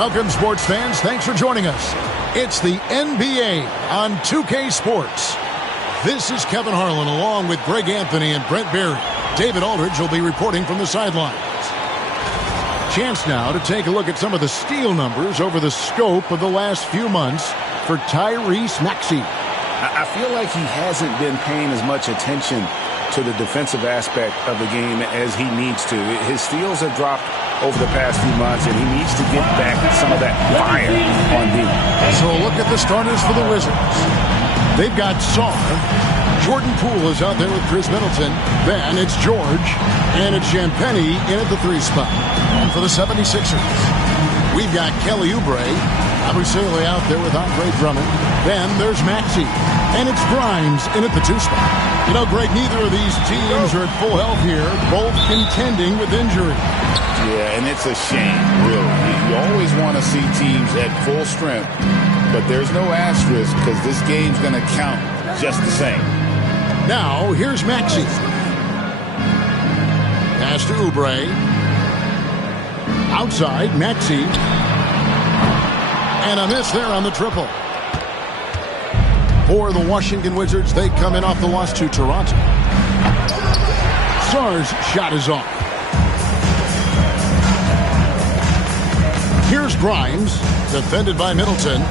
Welcome, sports fans. Thanks for joining us. It's the NBA on 2K Sports. This is Kevin Harlan along with Greg Anthony and Brent Berry. David Aldridge will be reporting from the sidelines. Chance now to take a look at some of the steal numbers over the scope of the last few months for Tyrese Maxey. I feel like he hasn't been paying as much attention to the defensive aspect of the game as he needs to. His steals have dropped over the past few months, and he needs to get back some of that fire on D. So look at the starters for the Wizards. They've got Saar. Jordan Poole is out there with Chris Middleton. Then it's George, and it's Champagnie in at the 3 spot. And for the 76ers, we've got Kelly Oubre. Abusele out there with Andre Drummond. Then there's Maxey, and it's Grimes in at the 2 spot. You know, Greg, neither of these teams are at full health here, both contending with injury. Yeah, and it's a shame, really. You always want to see teams at full strength, but there's no asterisk because this game's going to count just the same. Now, here's Maxey. Pass to Oubre. Outside, Maxey. And a miss there on the triple. For the Washington Wizards, they come in off the loss to Toronto. Saar's shot is off. Here's Grimes, defended by Middleton.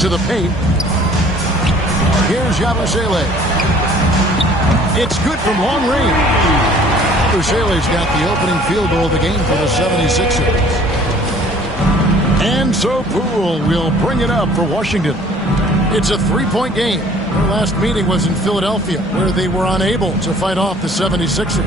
To the paint. Here's Abusele. It's good from long range. Abusele's got the opening field goal of the game for the 76ers. And so Poole will bring it up for Washington. It's a 3-point game. Their last meeting was in Philadelphia, where they were unable to fight off the 76ers.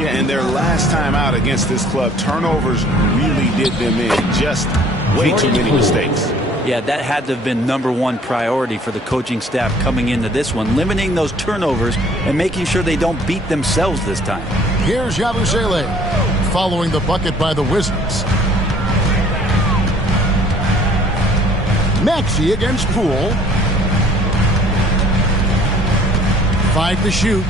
Yeah, and their last time out against this club, turnovers really did them in. Just way too many mistakes. Yeah, that had to have been #1 priority for the coaching staff coming into this one, limiting those turnovers and making sure they don't beat themselves this time. Here's Abusele, following the bucket by the Wizards. Maxey against Poole. 5 to shoot.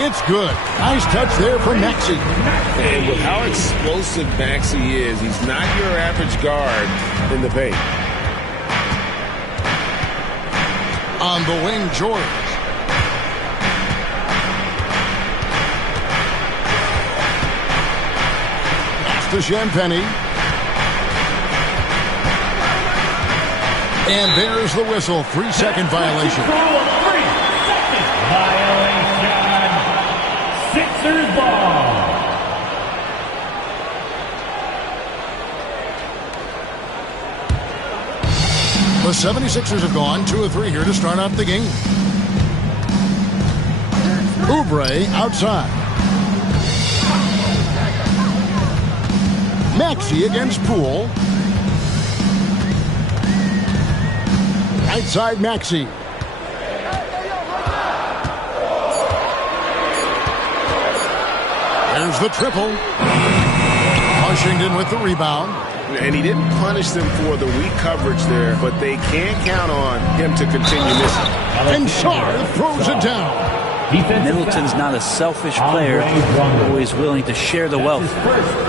It's good. Nice touch there from Maxey. And with how explosive Maxey is, he's not your average guard in the paint. On the wing, George. Pass to Champagnie. And there's the whistle. 3-second violation. 3-second violation. Sixers ball. The 76ers have gone 2 of 3 here to start out the game. Oubre outside. Maxey against Poole. Outside Maxey. There's the triple. Washington with the rebound. And he didn't punish them for the weak coverage there, but they can't count on him to continue missing. And Saar throws it down. Middleton's not a selfish player, always willing to share the wealth.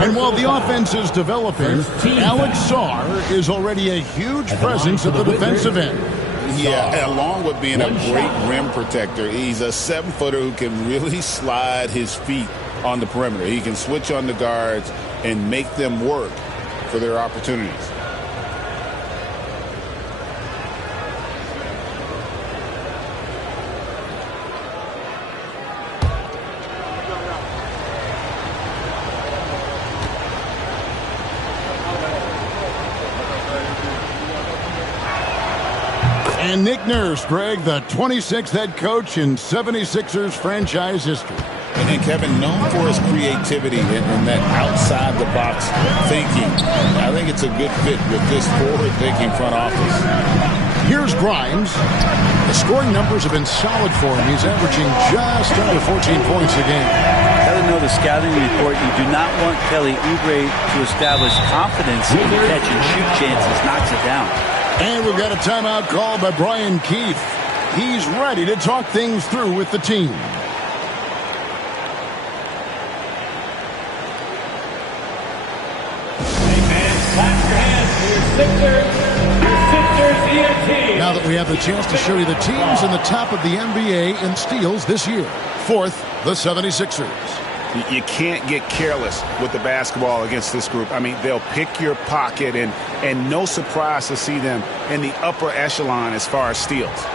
And while the offense is developing, Alex Saar is already a huge presence at the defensive end. Yeah, along with being a great rim protector, he's a 7-footer who can really slide his feet on the perimeter. He can switch on the guards and make them work for their opportunities. And Nick Nurse, Greg, the 26th head coach in 76ers franchise history. And Kevin, known for his creativity and that outside-the-box thinking. I think it's a good fit with this forward-thinking front office. Here's Grimes. The scoring numbers have been solid for him. He's averaging just under 14 points a game. Gotta know the scouting report. You do not want Kelly Oubre to establish confidence in the catch-and-shoot chances. Knocks it down. And we've got a timeout called by Brian Keefe. He's ready to talk things through with the team. Now that we have the chance to show you the teams in the top of the NBA in steals this year. Fourth, the 76ers. You can't get careless with the basketball against this group. I mean, they'll pick your pocket, and no surprise to see them in the upper echelon as far as steals.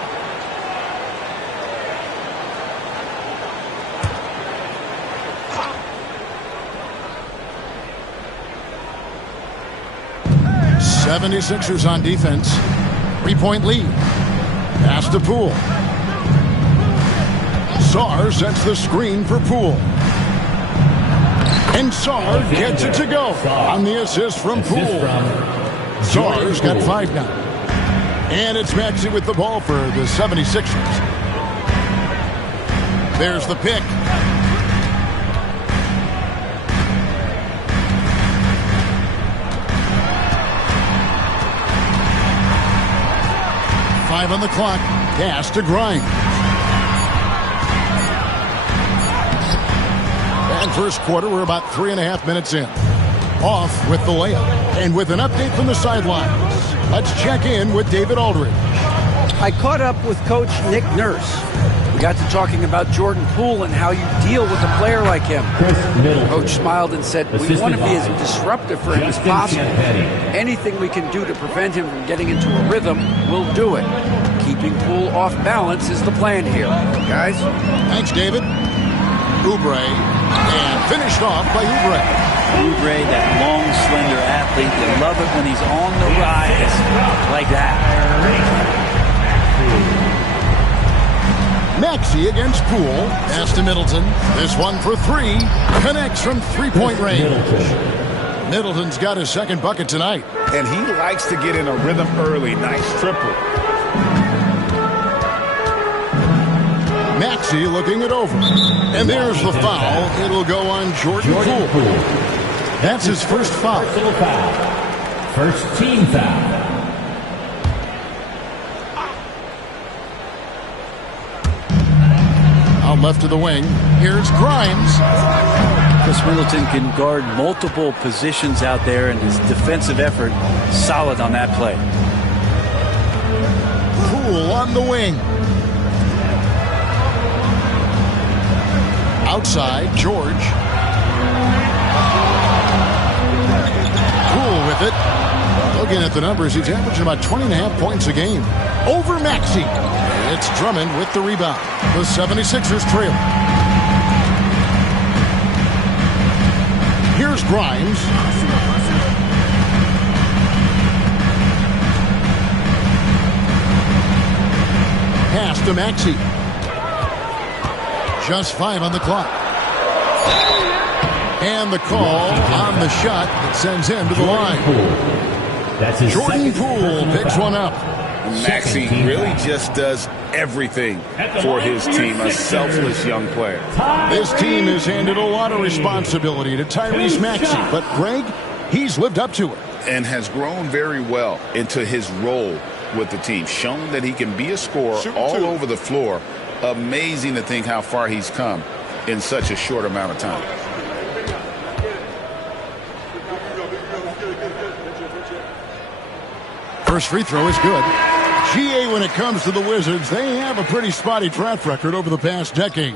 '76ers on defense. 3-point lead. Pass to Poole. Sarr sets the screen for Poole. And Sarr gets it to go on the assist from Poole. Sarr's got 5 now. And it's Maxey with the ball for the 76ers. There's the pick. Five on the clock. Pass to Grimes. And first quarter, we're about 3.5 minutes in. Off with the layup. And with an update from the sidelines, let's check in with David Aldridge. I caught up with Coach Nick Nurse. We got to talking about Jordan Poole and how you deal with a player like him. Coach smiled and said, we want to be as disruptive for him as possible. Anything we can do to prevent him from getting into a rhythm, we'll do it. Keeping Poole off balance is the plan here. Guys? Thanks, David. Oubre, and finished off by Oubre. Oubre, that long, slender athlete. You love it when he's on the rise like that. Maxey against Poole. Pass to Middleton. This one for 3. Connects from 3-point range. Middleton's got his second bucket tonight. And he likes to get in a rhythm early. Nice triple. Maxey looking it over. And there's the foul. It'll go on Jordan Poole. That's his first foul. First team foul. Out left to the wing. Here's Grimes. Chris Middleton can guard multiple positions out there, and his defensive effort solid on that play. Poole on the wing. Outside, George. Poole with it. Looking at the numbers, he's averaging about 20.5 points a game. Over Maxey. It's Drummond with the rebound. The 76ers trail. Here's Grimes. Pass to Maxey. Just 5 on the clock. And the call on the shot that sends him to the line. Jordan Poole picks one up. Maxey really just does everything for his team. A selfless young player. This team has handed a lot of responsibility to Tyrese Maxey, but Greg, he's lived up to it. And has grown very well into his role with the team. Shown that he can be a scorer all over the floor. Amazing to think how far he's come in such a short amount of time. First free throw is good. GA, when it comes to the Wizards, they have a pretty spotty track record over the past decade.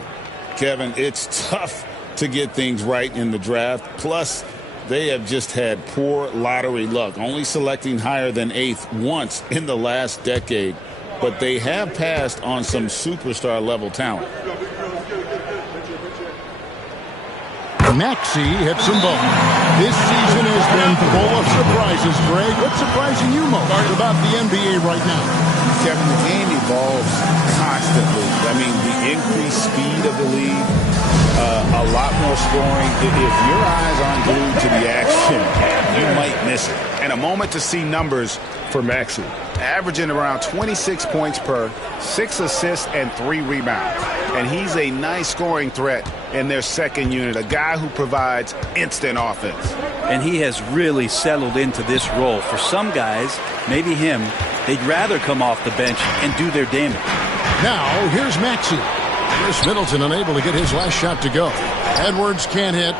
Kevin, it's tough to get things right in the draft. Plus, they have just had poor lottery luck, only selecting higher than 8th once in the last decade. But they have passed on some superstar-level talent. Maxey hits them both. This season has been full of surprises, Greg. What's surprising you most about the NBA right now? Kevin, the game evolves constantly. I mean, the increased speed of the league, a lot more scoring. If your eyes aren't glued to the action, you might miss it. And a moment to see numbers for Maxey. Averaging around 26 points per, 6 assists, and 3 rebounds. And he's a nice scoring threat in their second unit, a guy who provides instant offense. And he has really settled into this role. For some guys, maybe him, they'd rather come off the bench and do their damage. Now, here's Maxey. Chris Middleton unable to get his last shot to go. Edwards can't hit.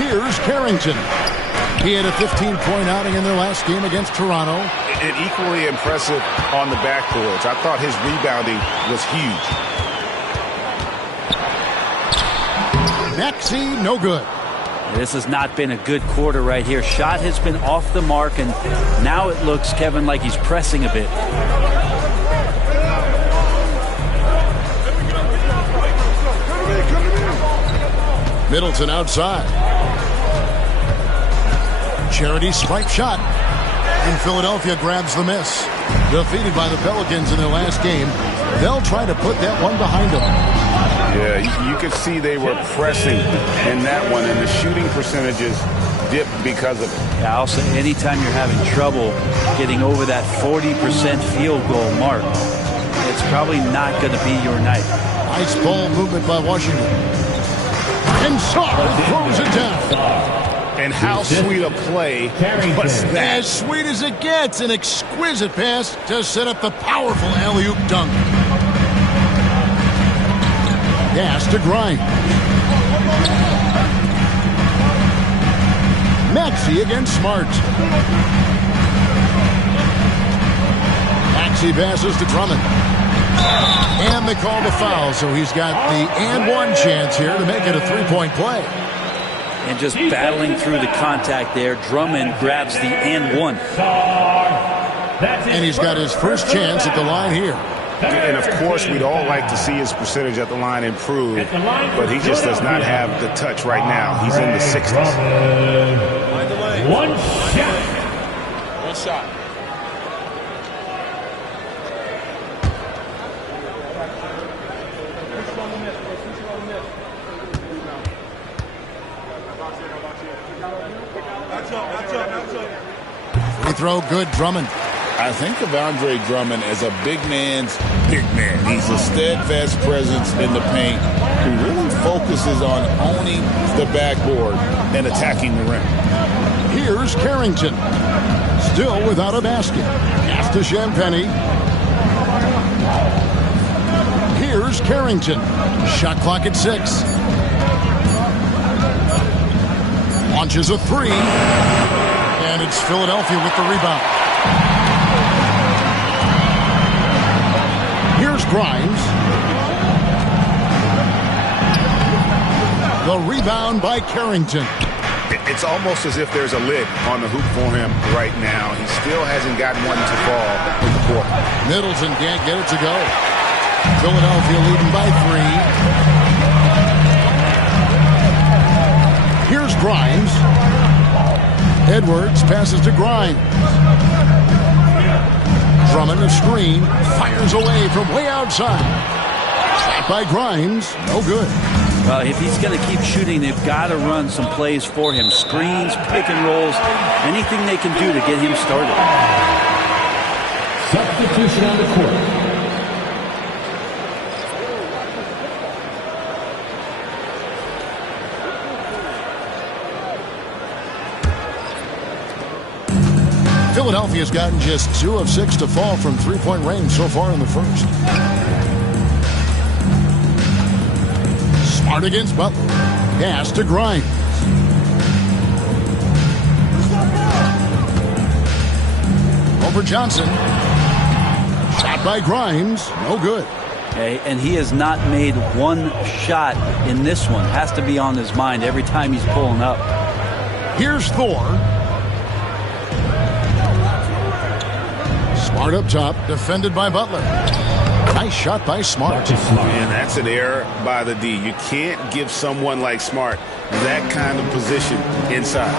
Here's Carrington. He had a 15-point outing in their last game against Toronto. And equally impressive on the backboards. I thought his rebounding was huge. Maxey, no good. This has not been a good quarter right here. Shot has been off the mark, and now it looks, Kevin, like he's pressing a bit. Middleton outside. Charity stripe shot. And Philadelphia grabs the miss. Defeated by the Pelicans in their last game. They'll try to put that one behind them. Yeah, you could see they were pressing in that one, and the shooting percentages dipped because of it. Yeah, I'll say anytime you're having trouble getting over that 40% field goal mark, it's probably not going to be your night. Nice ball movement by Washington. And Saar throws it down. And how sweet a play was that? As sweet as it gets, an exquisite pass to set up the powerful alley-oop dunk. Pass to Grimes. Maxey against Smart. Maxey passes to Drummond. And they call the foul, so he's got the and one chance here to make it a three-point play. And just battling through the contact there, Drummond grabs the and one. And he's got his first chance at the line here. And of course, we'd all like to see his percentage at the line improve, but he just does not have the touch right now. He's in the 60s. One shot. One shot. Free throw, good. Drummond. I think of Andre Drummond as a big man's big man. He's a steadfast presence in the paint who really focuses on owning the backboard and attacking the rim. Here's Carrington. Still without a basket. Pass to Champagny. Here's Carrington. Shot clock at 6. Launches a three. And it's Philadelphia with the rebound. Here's Grimes. The rebound by Carrington. It's almost as if there's a lid on the hoop for him right now. He still hasn't gotten one to fall in the court. Middleton can't get it to go. Philadelphia leading by 3. Here's Grimes. Edwards passes to Grimes. Drummond, a screen, fires away from way outside. Shot by Grimes, no good. Well, if he's going to keep shooting, they've got to run some plays for him. Screens, pick and rolls, anything they can do to get him started. Substitution on the court. Philadelphia's gotten just 2 of 6 to fall from three-point range so far in the first. Smart against Butler. Pass to Grimes. Over Johnson. Shot by Grimes. No good. Okay, and he has not made one shot in this one. Has to be on his mind every time he's pulling up. Here's Thor. Smart up top, defended by Butler. Nice shot by Smart. And that's an error by the D. You can't give someone like Smart that kind of position inside.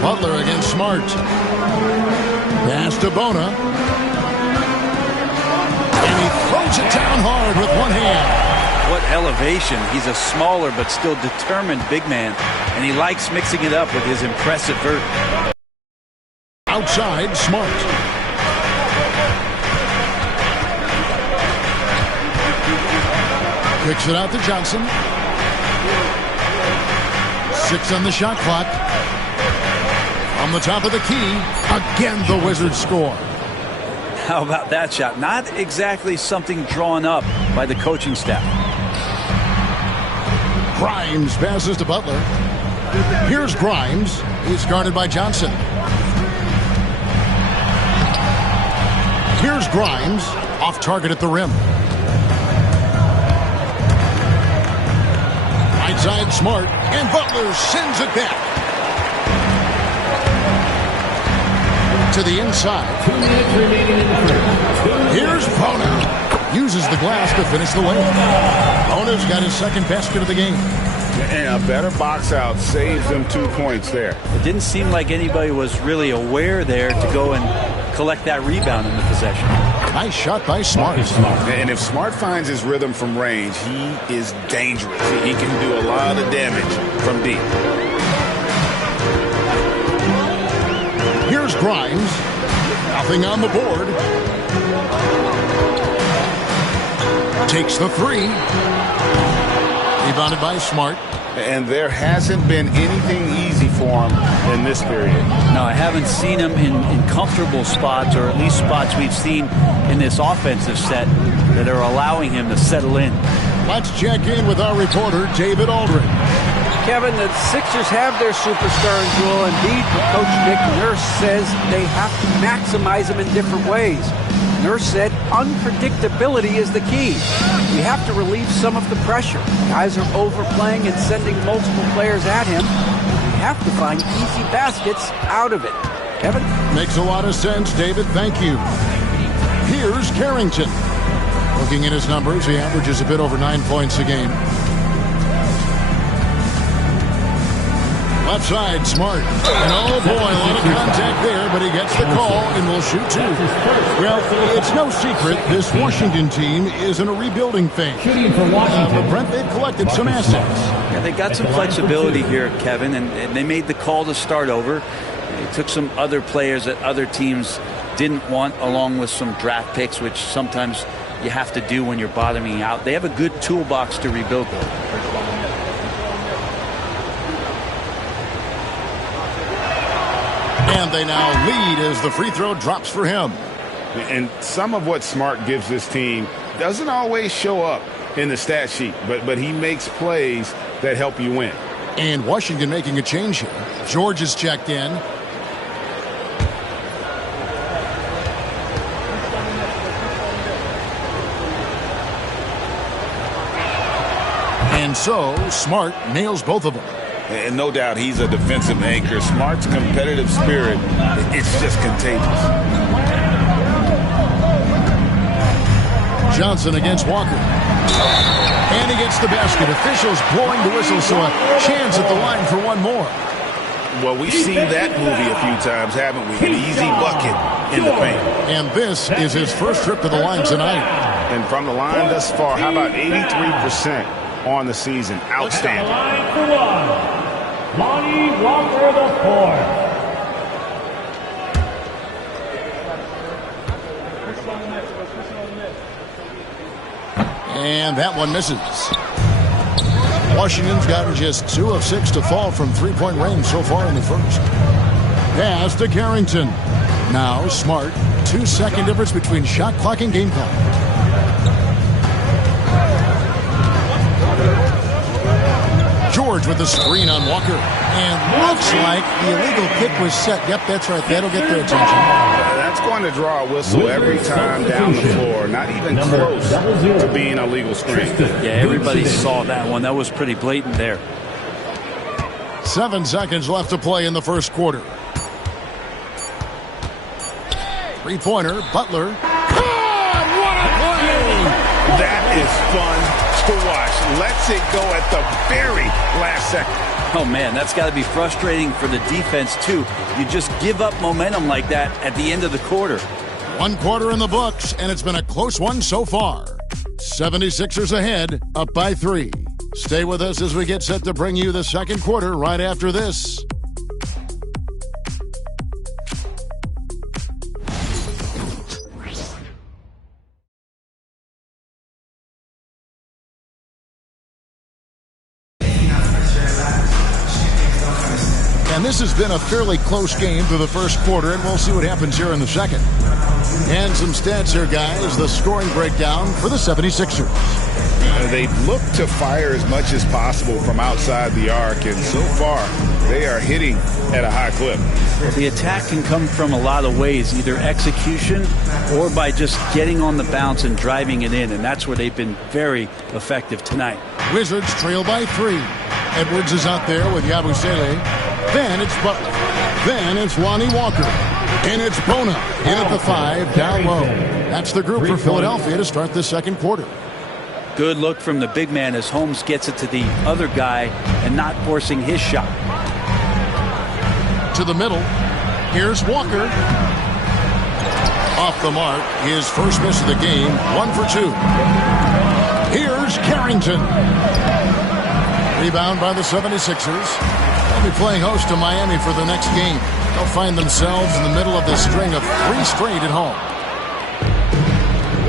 Butler against Smart. Pass to Bona. And he throws it down hard with one hand. What elevation. He's a smaller but still determined big man. And he likes mixing it up with his impressive vert. Outside, Smart. Kicks it out to Johnson. 6 on the shot clock. On the top of the key, again the Wizards score. How about that shot? Not exactly something drawn up by the coaching staff. Grimes passes to Butler. Here's Grimes. He's guarded by Johnson. Here's Grimes. Off target at the rim. Right side Smart. And Butler sends it back. To the inside. 2 minutes remaining in the first. Here's Bona. Uses the glass to finish the layup. Bona's got his second basket of the game. And a better box out saves them 2 points there. It didn't seem like anybody was really aware there to go and collect that rebound in the possession. Nice shot by Smart. And if Smart finds his rhythm from range, he is dangerous. He can do a lot of damage from deep. Here's Grimes. Nothing on the board. Takes the three. Rebounded by Smart. And there hasn't been anything easy for him in this period. No, I haven't seen him in comfortable spots, or at least spots we've seen in this offensive set that are allowing him to settle in. Let's check in with our reporter, David Aldridge. Kevin, the Sixers have their superstar in Joel Embiid, but Coach Nick Nurse says they have to maximize him in different ways. Nurse said unpredictability is the key. We have to relieve some of the pressure. Guys are overplaying and sending multiple players at him. We have to find easy baskets out of it. Kevin? Makes a lot of sense, David. Thank you. Here's Carrington. Looking at his numbers, he averages a bit over 9 points a game. Left side, Smart. And oh boy, a lot of contact there, but he gets the call and will shoot two. Well, it's no secret this Washington team is in a rebuilding phase. But Brent, they've collected some assets. Yeah, they got some flexibility here, Kevin, and they made the call to start over. They took some other players that other teams didn't want, along with some draft picks, which sometimes you have to do when you're bottoming out. They have a good toolbox to rebuild, though. And they now lead as the free throw drops for him. And some of what Smart gives this team doesn't always show up in the stat sheet, but he makes plays that help you win. And Washington making a change here. George is checked in. And so Smart nails both of them. And no doubt he's a defensive anchor. Smart's competitive spirit, it's just contagious. Johnson against Walker. And he gets the basket. Officials blowing the whistle, so a chance at the line for one more. Well, we've seen that movie a few times, haven't we? An easy bucket in the paint. And this is his first trip to the line tonight. And from the line thus far, how about 83% on the season? Outstanding. Line for one. Lonnie Walker the fourth. And that one misses. Washington's gotten just 2 of 6 to fall from three-point range so far in the first. Pass to Carrington. Now Smart. 2-second difference between shot clock and game clock. George with the screen on Walker. And looks like the illegal kick was set. Yep, that's right. That'll get their attention. That's going to draw a whistle every time down the floor. Not even close to being a legal screen. Yeah, everybody saw that one. That was pretty blatant there. 7 seconds left to play in the first quarter. Three-pointer, Butler. God, what a play! That is fun to watch. Lets it go at the very last second. Oh, man, that's got to be frustrating for the defense, too. You just give up momentum like that at the end of the quarter. 1 quarter in the books, and it's been a close one so far. 76ers ahead, up by 3. Stay with us as we get set to bring you the second quarter right after this. And this has been a fairly close game through the first quarter, and we'll see what happens here in the second. And some stats here, guys. The scoring breakdown for the 76ers. They've looked to fire as much as possible from outside the arc, and so far they are hitting at a high clip. Well, the attack can come from a lot of ways, either execution or by just getting on the bounce and driving it in, and that's where they've been very effective tonight. Wizards trail by 3. Edwards is out there with Yabusele. Then it's Butler. Then it's Lonnie Walker. And it's Bona in at the 5, down low. That's the group for Philadelphia to start the second quarter. Good look from the big man as Holmes gets it to the other guy and not forcing his shot. To the middle. Here's Walker. Off the mark. His first miss of the game. 1 for 2. Here's Carrington. Rebound by the 76ers. They'll be playing host to Miami for the next game. They'll find themselves in the middle of this string of 3 straight at home.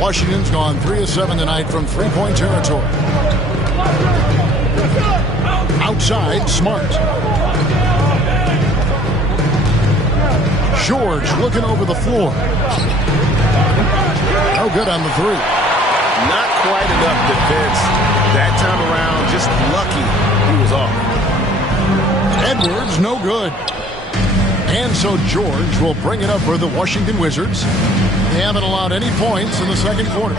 Washington's gone 3 of 7 tonight from three-point territory. Outside, Smart. George looking over the floor. No good on the 3. Not quite enough defense. That time around, just lucky he was off. Edwards, no good. And so George will bring it up for the Washington Wizards. They haven't allowed any points in the second quarter.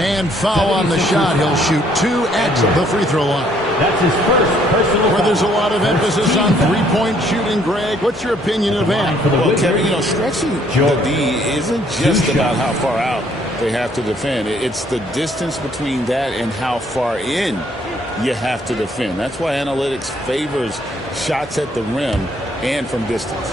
And foul on the shot. He'll shoot 2 at the free throw line. That's his first personal Where there's a lot of foul. emphasis on three-point shooting, Greg. What's your opinion of that? Well, Kevin, stretching the D isn't just about how far out they have to defend. It's the distance between that and how far in you have to defend. That's why analytics favors shots at the rim and from distance.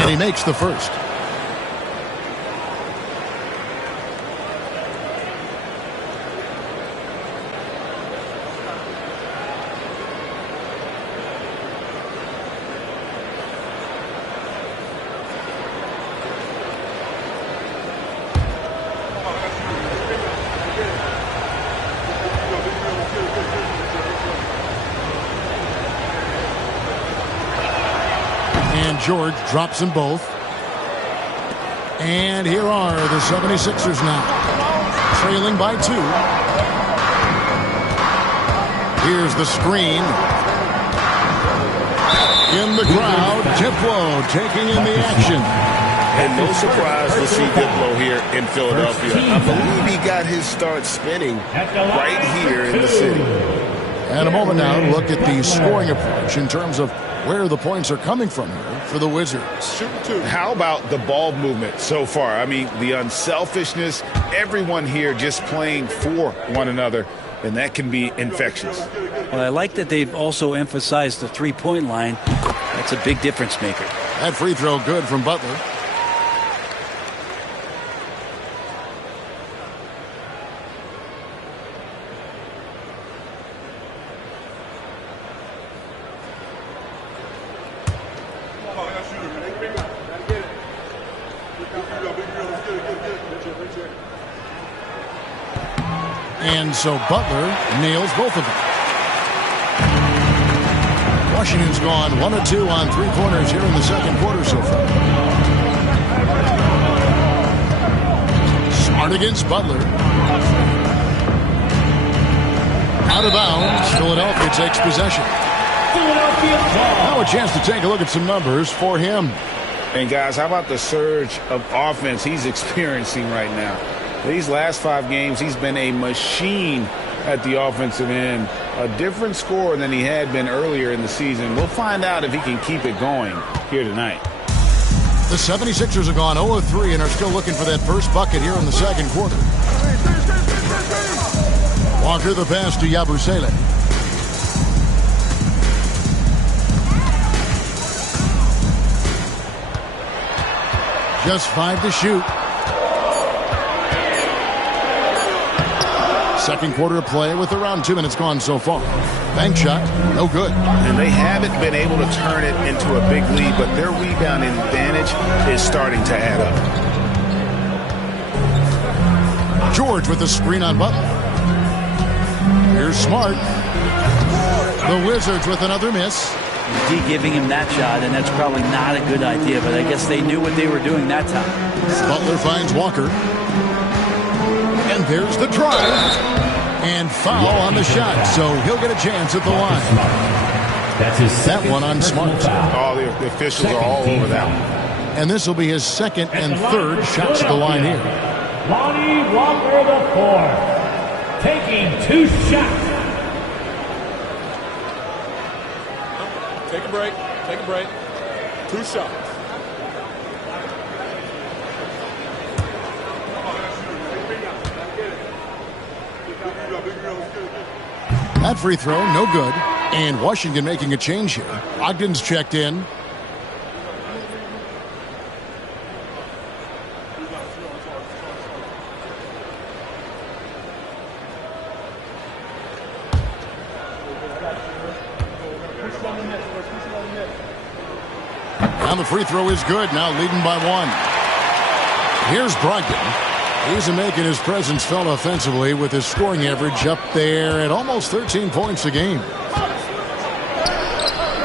And he makes the first. George drops them both. And here are the 76ers now. Trailing by 2. Here's the screen. In the crowd, Diplo taking in the action. And no surprise to see Diplo here in Philadelphia. I believe he got his start spinning right here in the city. And a moment now to look at the scoring approach in terms of where the points are coming from here for the Wizards. How about the ball movement so far? I mean, the unselfishness, everyone here just playing for one another, and that can be infectious. Well, I like that they've also emphasized the three-point line. That's a big difference maker. That free throw good from Butler. And so Butler nails both of them. Washington's gone 1 of 2 on 3 pointers here in the second quarter so far. Smart against Butler. Out of bounds. Philadelphia takes possession. Now a chance to take a look at some numbers for him. And guys, how about the surge of offense he's experiencing right now? These last 5 games, he's been a machine at the offensive end. A different scorer than he had been earlier in the season. We'll find out if he can keep it going here tonight. The 76ers have gone 0 of 3 and are still looking for that first bucket here in the second quarter. Walker the pass to Yabusele. Just 5 to shoot. Second quarter of play with around 2 minutes gone so far. Bank shot, no good. And they haven't been able to turn it into a big lead, but their rebounding advantage is starting to add up. George with the screen on Butler. Here's Smart. The Wizards with another miss. D giving him that shot, and that's probably not a good idea, but I guess they knew what they were doing that time. Butler finds Walker. And there's the drive. And foul on the shot, so he'll get a chance at the line. That's his that one on Smart. Oh, the officials are all over that one. And this will be his second and third shots at the line here. Lonnie Walker the fourth, taking 2 shots. Take a break. Take a break. 2 shots. That free throw, no good. And Washington making a change here. Ogden's checked in. And the free throw is good, now leading by 1. Here's Brogdon. He's making his presence felt offensively with his scoring average up there at almost 13 points a game.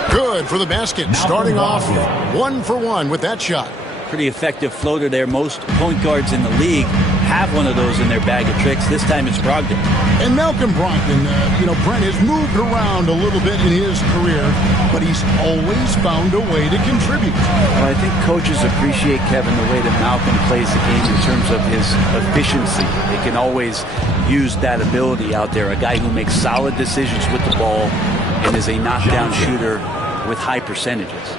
Good for the basket, starting off 1 for 1 with that shot. Pretty effective floater there. Most point guards in the league have one of those in their bag of tricks. This time it's Brogdon. And Malcolm Brogdon, Brent has moved around a little bit in his career, but he's always found a way to contribute. Well, I think coaches appreciate, Kevin, the way that Malcolm plays the game in terms of his efficiency. They can always use that ability out there. A guy who makes solid decisions with the ball and is a knockdown shooter with high percentages.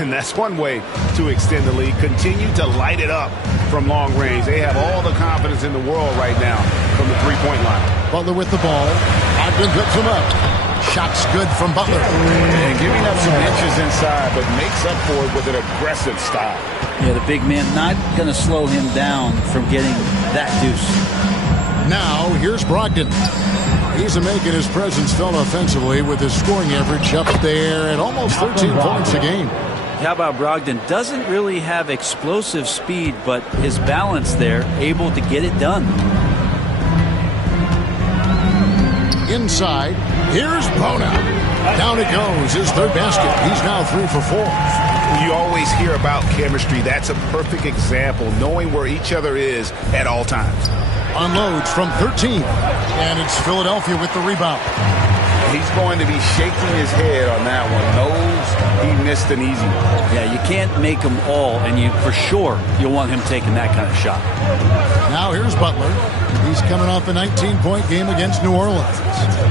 And that's one way to extend the lead. Continue to light it up from long range. They have all the confidence in the world right now from the three-point line. Butler with the ball. Ogden picks him up. Shot's good from Butler. And giving up some inches inside, but makes up for it with an aggressive style. Yeah, the big man not going to slow him down from getting that deuce. Now, here's Brogdon. He's making his presence felt offensively with his scoring average up there at almost 13 points a game. How about Brogdon? Doesn't really have explosive speed, but his balance there, able to get it done. Inside, here's Bona. Down it goes, his third basket. He's now 3 for 4. You always hear about chemistry. That's a perfect example, knowing where each other is at all times. Unloads from 13, and it's Philadelphia with the rebound. He's going to be shaking his head on that one. Knows he missed an easy one. Yeah, you can't make them all, and for sure you'll want him taking that kind of shot. Now here's Butler. He's coming off a 19-point game against New Orleans.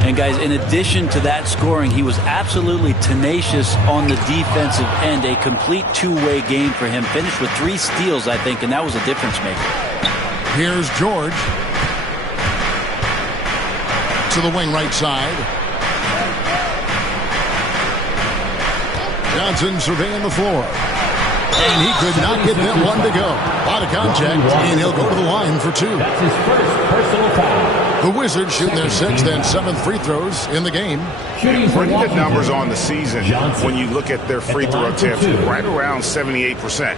And guys, in addition to that scoring, he was absolutely tenacious on the defensive end. A complete two-way game for him. Finished with 3 steals, I think, and that was a difference maker. Here's George. To the wing right side. Johnson surveying the floor. And he could not get that one to go. Out of contact, and he'll go to the line for 2. That's his first personal foul. The Wizards shoot their 6th and 7th free throws in the game. Pretty good numbers on the season when you look at their free throw attempts, right around 78%.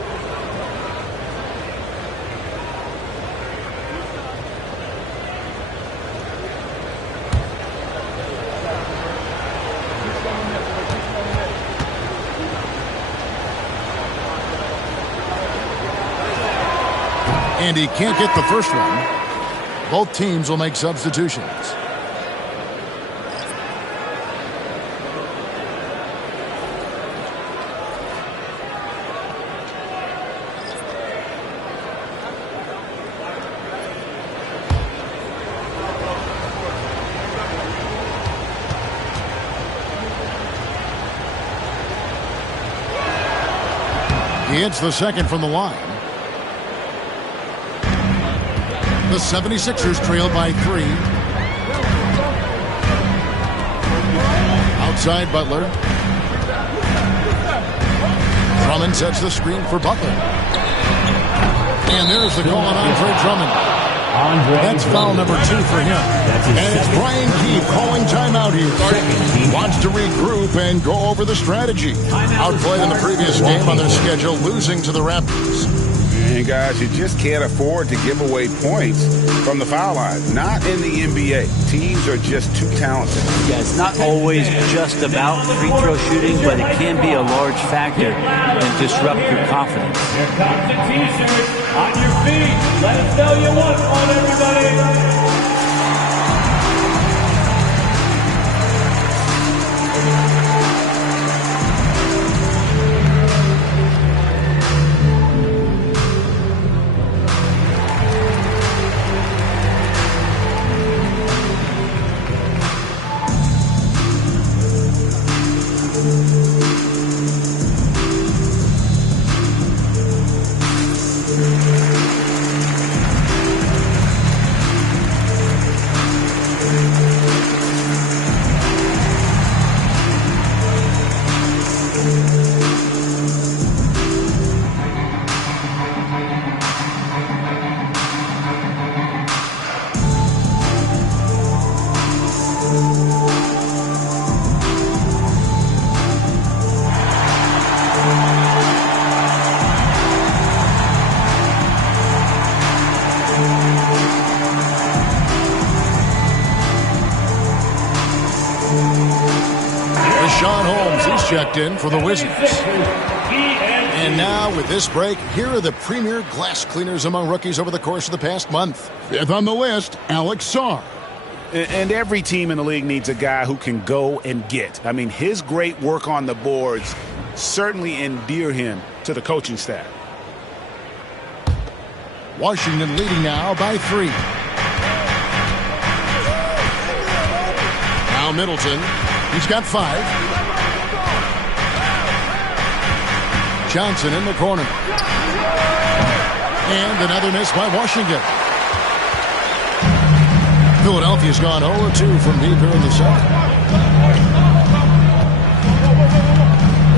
And he can't get the first one. Both teams will make substitutions. He hits the second from the line. The 76ers trail by 3. Outside Butler. Drummond sets the screen for Butler. And there's the call on Andre Drummond. That's foul number 2 for him. And it's Brian Keefe calling timeout here. Wants to regroup and go over the strategy. Outplayed in the previous game on their schedule, losing to the Raptors. And guys, you just can't afford to give away points from the foul line. Not in the NBA. Teams are just too talented. Yeah, it's not always just about free throw shooting, but it can be a large factor and disrupt your confidence. Here comes the T-shirt. On your feet. Let us know you want one, everybody. Checked in for the Wizards. And now with this break, here are the premier glass cleaners among rookies over the course of the past month. Fifth on the list, Alex Sarr. And every team in the league needs a guy who can go and get. I mean, his great work on the boards certainly endear him to the coaching staff. Washington leading now by 3. Now Middleton. He's got 5. Johnson in the corner. And another miss by Washington. Philadelphia's gone 0-2 from deep here in the second.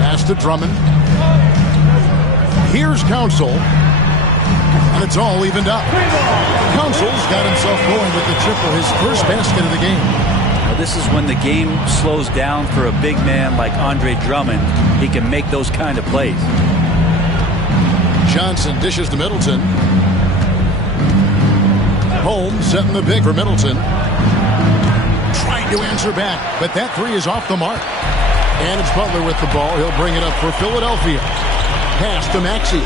Pass to Drummond. Here's Council. And it's all evened up. Council's got himself going with the triple, his first basket of the game. This is when the game slows down for a big man like Andre Drummond. He can make those kind of plays. Johnson dishes to Middleton. Holmes setting the big for Middleton. Trying to answer back, but that 3 is off the mark. And it's Butler with the ball. He'll bring it up for Philadelphia. Pass to Maxey.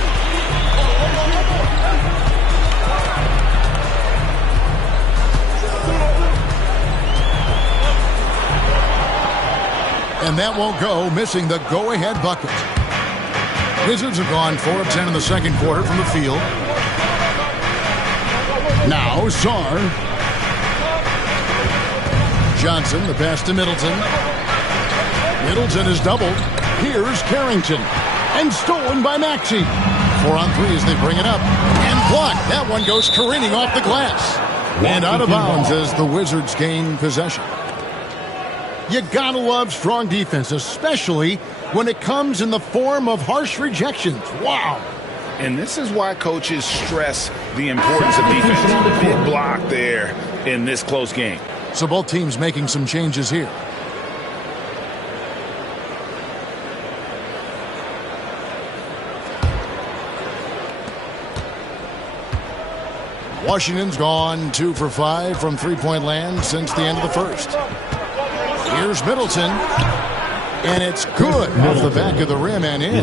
And that won't go, missing the go-ahead bucket. Wizards have gone 4 of 10 in the second quarter from the field. Now Sarr. Johnson, the pass to Middleton. Middleton is doubled. Here's Carrington. And stolen by Maxey. 4 on 3 as they bring it up. And blocked. That one goes careening off the glass. And out of bounds as the Wizards gain possession. You gotta love strong defense, especially when it comes in the form of harsh rejections. Wow. And this is why coaches stress the importance of defense. Big block there in this close game. So both teams making some changes here. Washington's gone 2 for 5 from three-point land since the end of the first. Here's Middleton. And it's good off the back of the rim and in.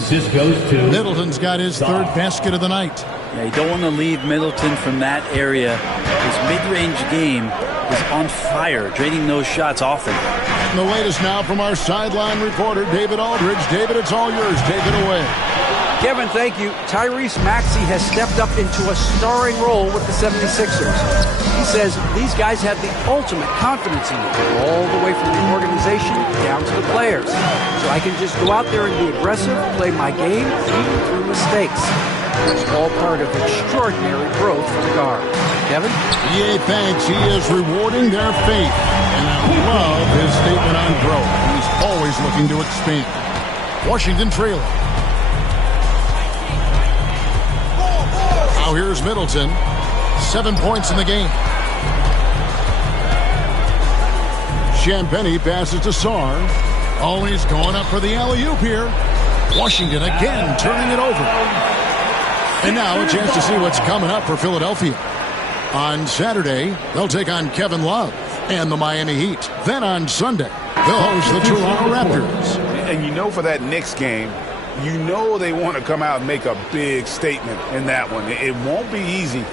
Middleton's got his 3rd basket of the night. Yeah, you don't want to leave Middleton from that area. His mid-range game is on fire, draining those shots often. And the latest now from our sideline reporter, David Aldridge. David, it's all yours. Take it away. Kevin, thank you. Tyrese Maxey has stepped up into a starring role with the 76ers. He says these guys have the ultimate confidence in me, all the way from the organization down to the players. So I can just go out there and be aggressive, play my game, even through mistakes. It's all part of extraordinary growth for the guard. Kevin? Yeah, thanks. He is rewarding their faith. And I love his statement on growth. He's always looking to expand. Washington trailing. Now here's Middleton. 7 points in the game. Champagnie passes to Sarr. Oh, he's going up for the alley-oop here. Washington again turning it over. And now a chance to see what's coming up for Philadelphia. On Saturday, they'll take on Kevin Love and the Miami Heat. Then on Sunday, they'll host the Toronto Raptors. And you know, for that Knicks game, you know they want to come out and make a big statement in that one. It won't be easy,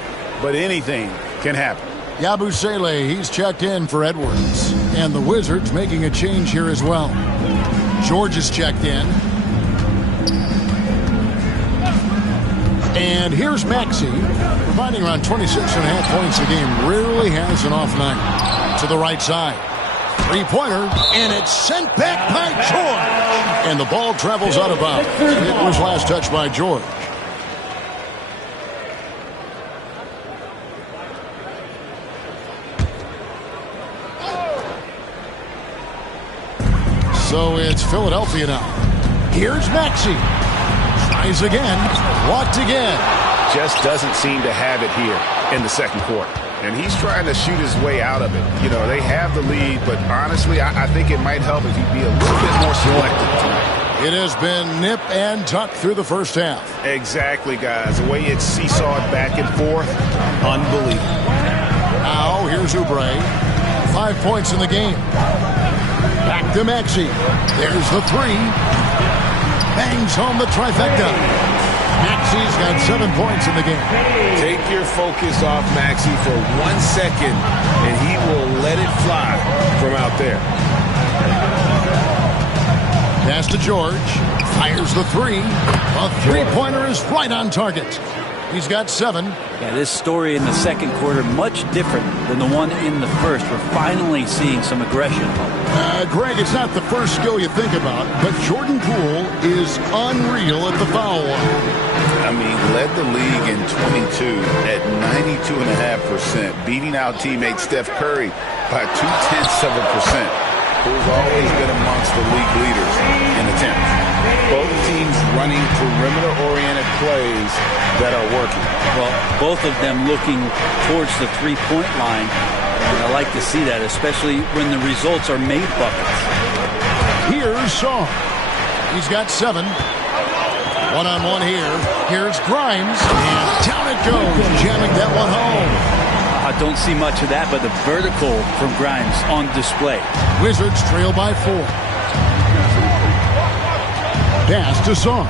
but anything can happen. Yabusele, he's checked in for Edwards. And the Wizards making a change here as well. George is checked in. And here's Maxey, providing around 26.5 points a game. Rarely has an off night. To the right side. Three-pointer, and it's sent back by George. And the ball travels out of bounds. It was last touched by George. So it's Philadelphia now. Here's Maxey. Tries again. Blocked again. Just doesn't seem to have it here in the second quarter. And he's trying to shoot his way out of it. You know, they have the lead, but honestly, I think it might help if he'd be a little bit more selective tonight. It has been nip and tuck through the first half. Exactly, guys. The way it's seesawed back and forth, unbelievable. Now, here's Oubre. 5 points in the game. Back to Maxey. There's the three. Bangs home the trifecta. Maxey's got 7 points in the game. Take your focus off Maxey for 1 second, and he will let it fly from out there. Pass to George. Fires the three. A three-pointer is right on target. He's got 7. Yeah, this story in the second quarter much different than the one in the first. We're finally seeing some aggression. Greg, it's not the first skill you think about, but Jordan Poole is unreal at the foul line. I mean, led the league in 22 at 92.5%, beating out teammate Steph Curry by 0.2%. Poole's always been amongst the league leaders in attempts. Both teams running perimeter-oriented plays that are working. Well, both of them looking towards the three-point line. And I like to see that, especially when the results are made buckets. Here's Shaw. He's got 7. One-on-one here. Here's Grimes. And down it goes, jamming that one home. I don't see much of that, but the vertical from Grimes on display. Wizards trail by 4. Pass to Shaw.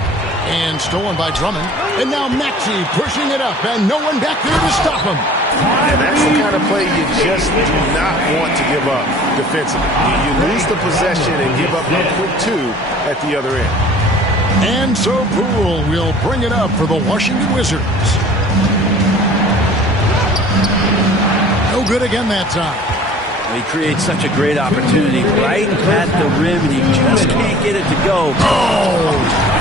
And stolen by Drummond. And now Maxey pushing it up, and no one back there to stop him. And that's the kind of play you just do not want to give up defensively. You lose the possession and give up a quick 2 at the other end. And so Poole will bring it up for the Washington Wizards. No good again that time. He creates such a great opportunity right at the rim, and he just can't get it to go. Oh!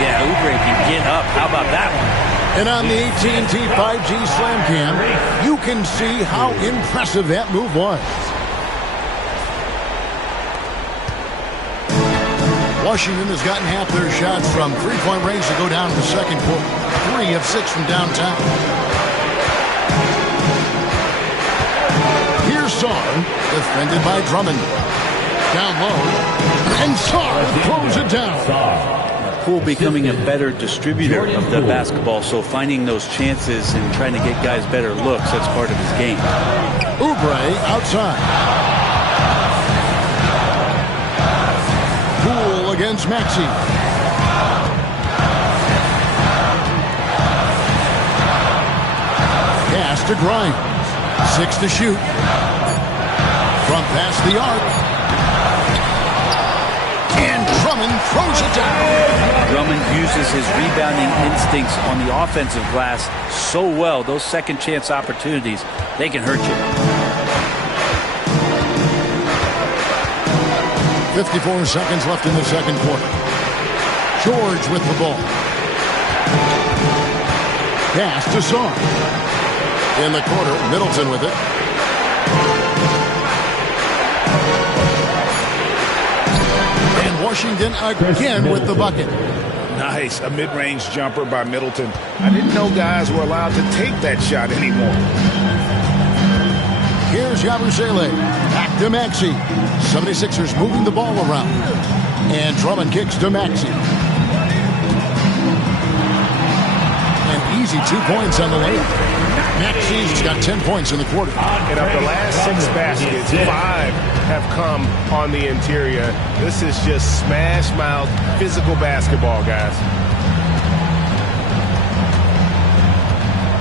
Yeah, Oubre can get up. How about that one? And on the AT&T 5G Slam Cam, you can see how impressive that move was. Washington has gotten half their shots from three-point range to go down in the second quarter. 3 of 6 from downtown. Here's Sarr, defended by Drummond. Down low, and Sarr throws it down. Poole becoming a better distributor of the basketball, so finding those chances and trying to get guys better looks, that's part of his game. Oubre outside. Poole against Maxey. Pass to Grimes. 6 to shoot. From past the arc. And Drummond throws it down. Drummond uses his rebounding instincts on the offensive glass so well. Those second chance opportunities, they can hurt you. 54 seconds left in the second quarter. George with the ball. Pass to Shaw. In the corner, Middleton with it. And Washington again with the bucket. Nice, a mid-range jumper by Middleton. I didn't know guys were allowed to take that shot anymore. Here's Yabusele. Back to Maxey. 76ers moving the ball around. And Drummond kicks to Maxey. 2 points on the layup. Maxey's got 10 points in the quarter. And of the last 6 baskets, 5 have come on the interior. This is just smash mouth physical basketball, guys.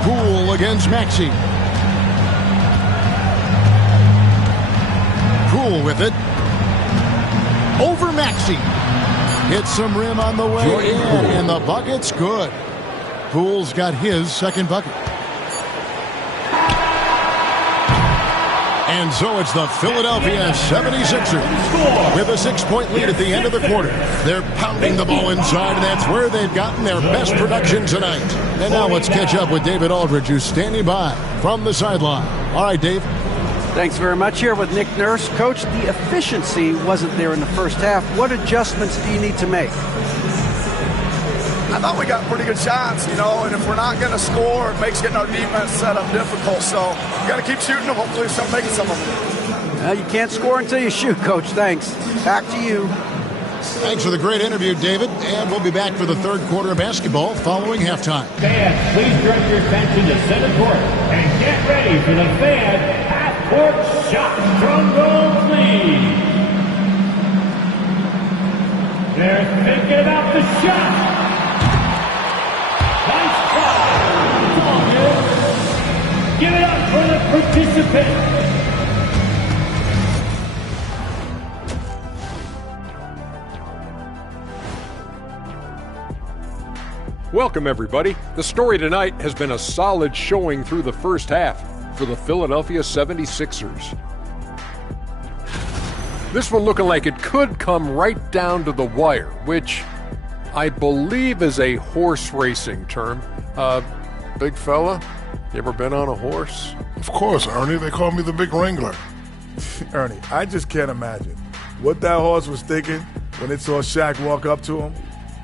Poole against Maxey. Poole with it. Over Maxey. Hits some rim on the way in, and the bucket's good. Poole's got his second bucket. And so it's the Philadelphia 76ers with a 6-point lead at the end of the quarter. They're pounding the ball inside, and that's where they've gotten their best production tonight. And now let's catch up with David Aldridge, who's standing by from the sideline. All right, Dave. Thanks very much. Here with Nick Nurse. Coach, the efficiency wasn't there in the first half. What adjustments do you need to make? I thought we got pretty good shots, and if we're not going to score, it makes getting our defense set up difficult. So we got to keep shooting and hopefully start making some of them. You can't score until you shoot, Coach. Thanks. Back to you. Thanks for the great interview, David. And we'll be back for the third quarter of basketball following halftime. Fans, please direct your attention to center court and get ready for the fan half-court shot. Drum roll, please. They're thinking about the shot. Nice try. Come on, Bill. Give it up for the participant. Welcome, everybody. The story tonight has been a solid showing through the first half for the Philadelphia 76ers. This one looking like it could come right down to the wire, which I believe is a horse racing term. Big fella, you ever been on a horse? Of course, Ernie. They call me the Big Wrangler. Ernie, I just can't imagine what that horse was thinking when it saw Shaq walk up to him.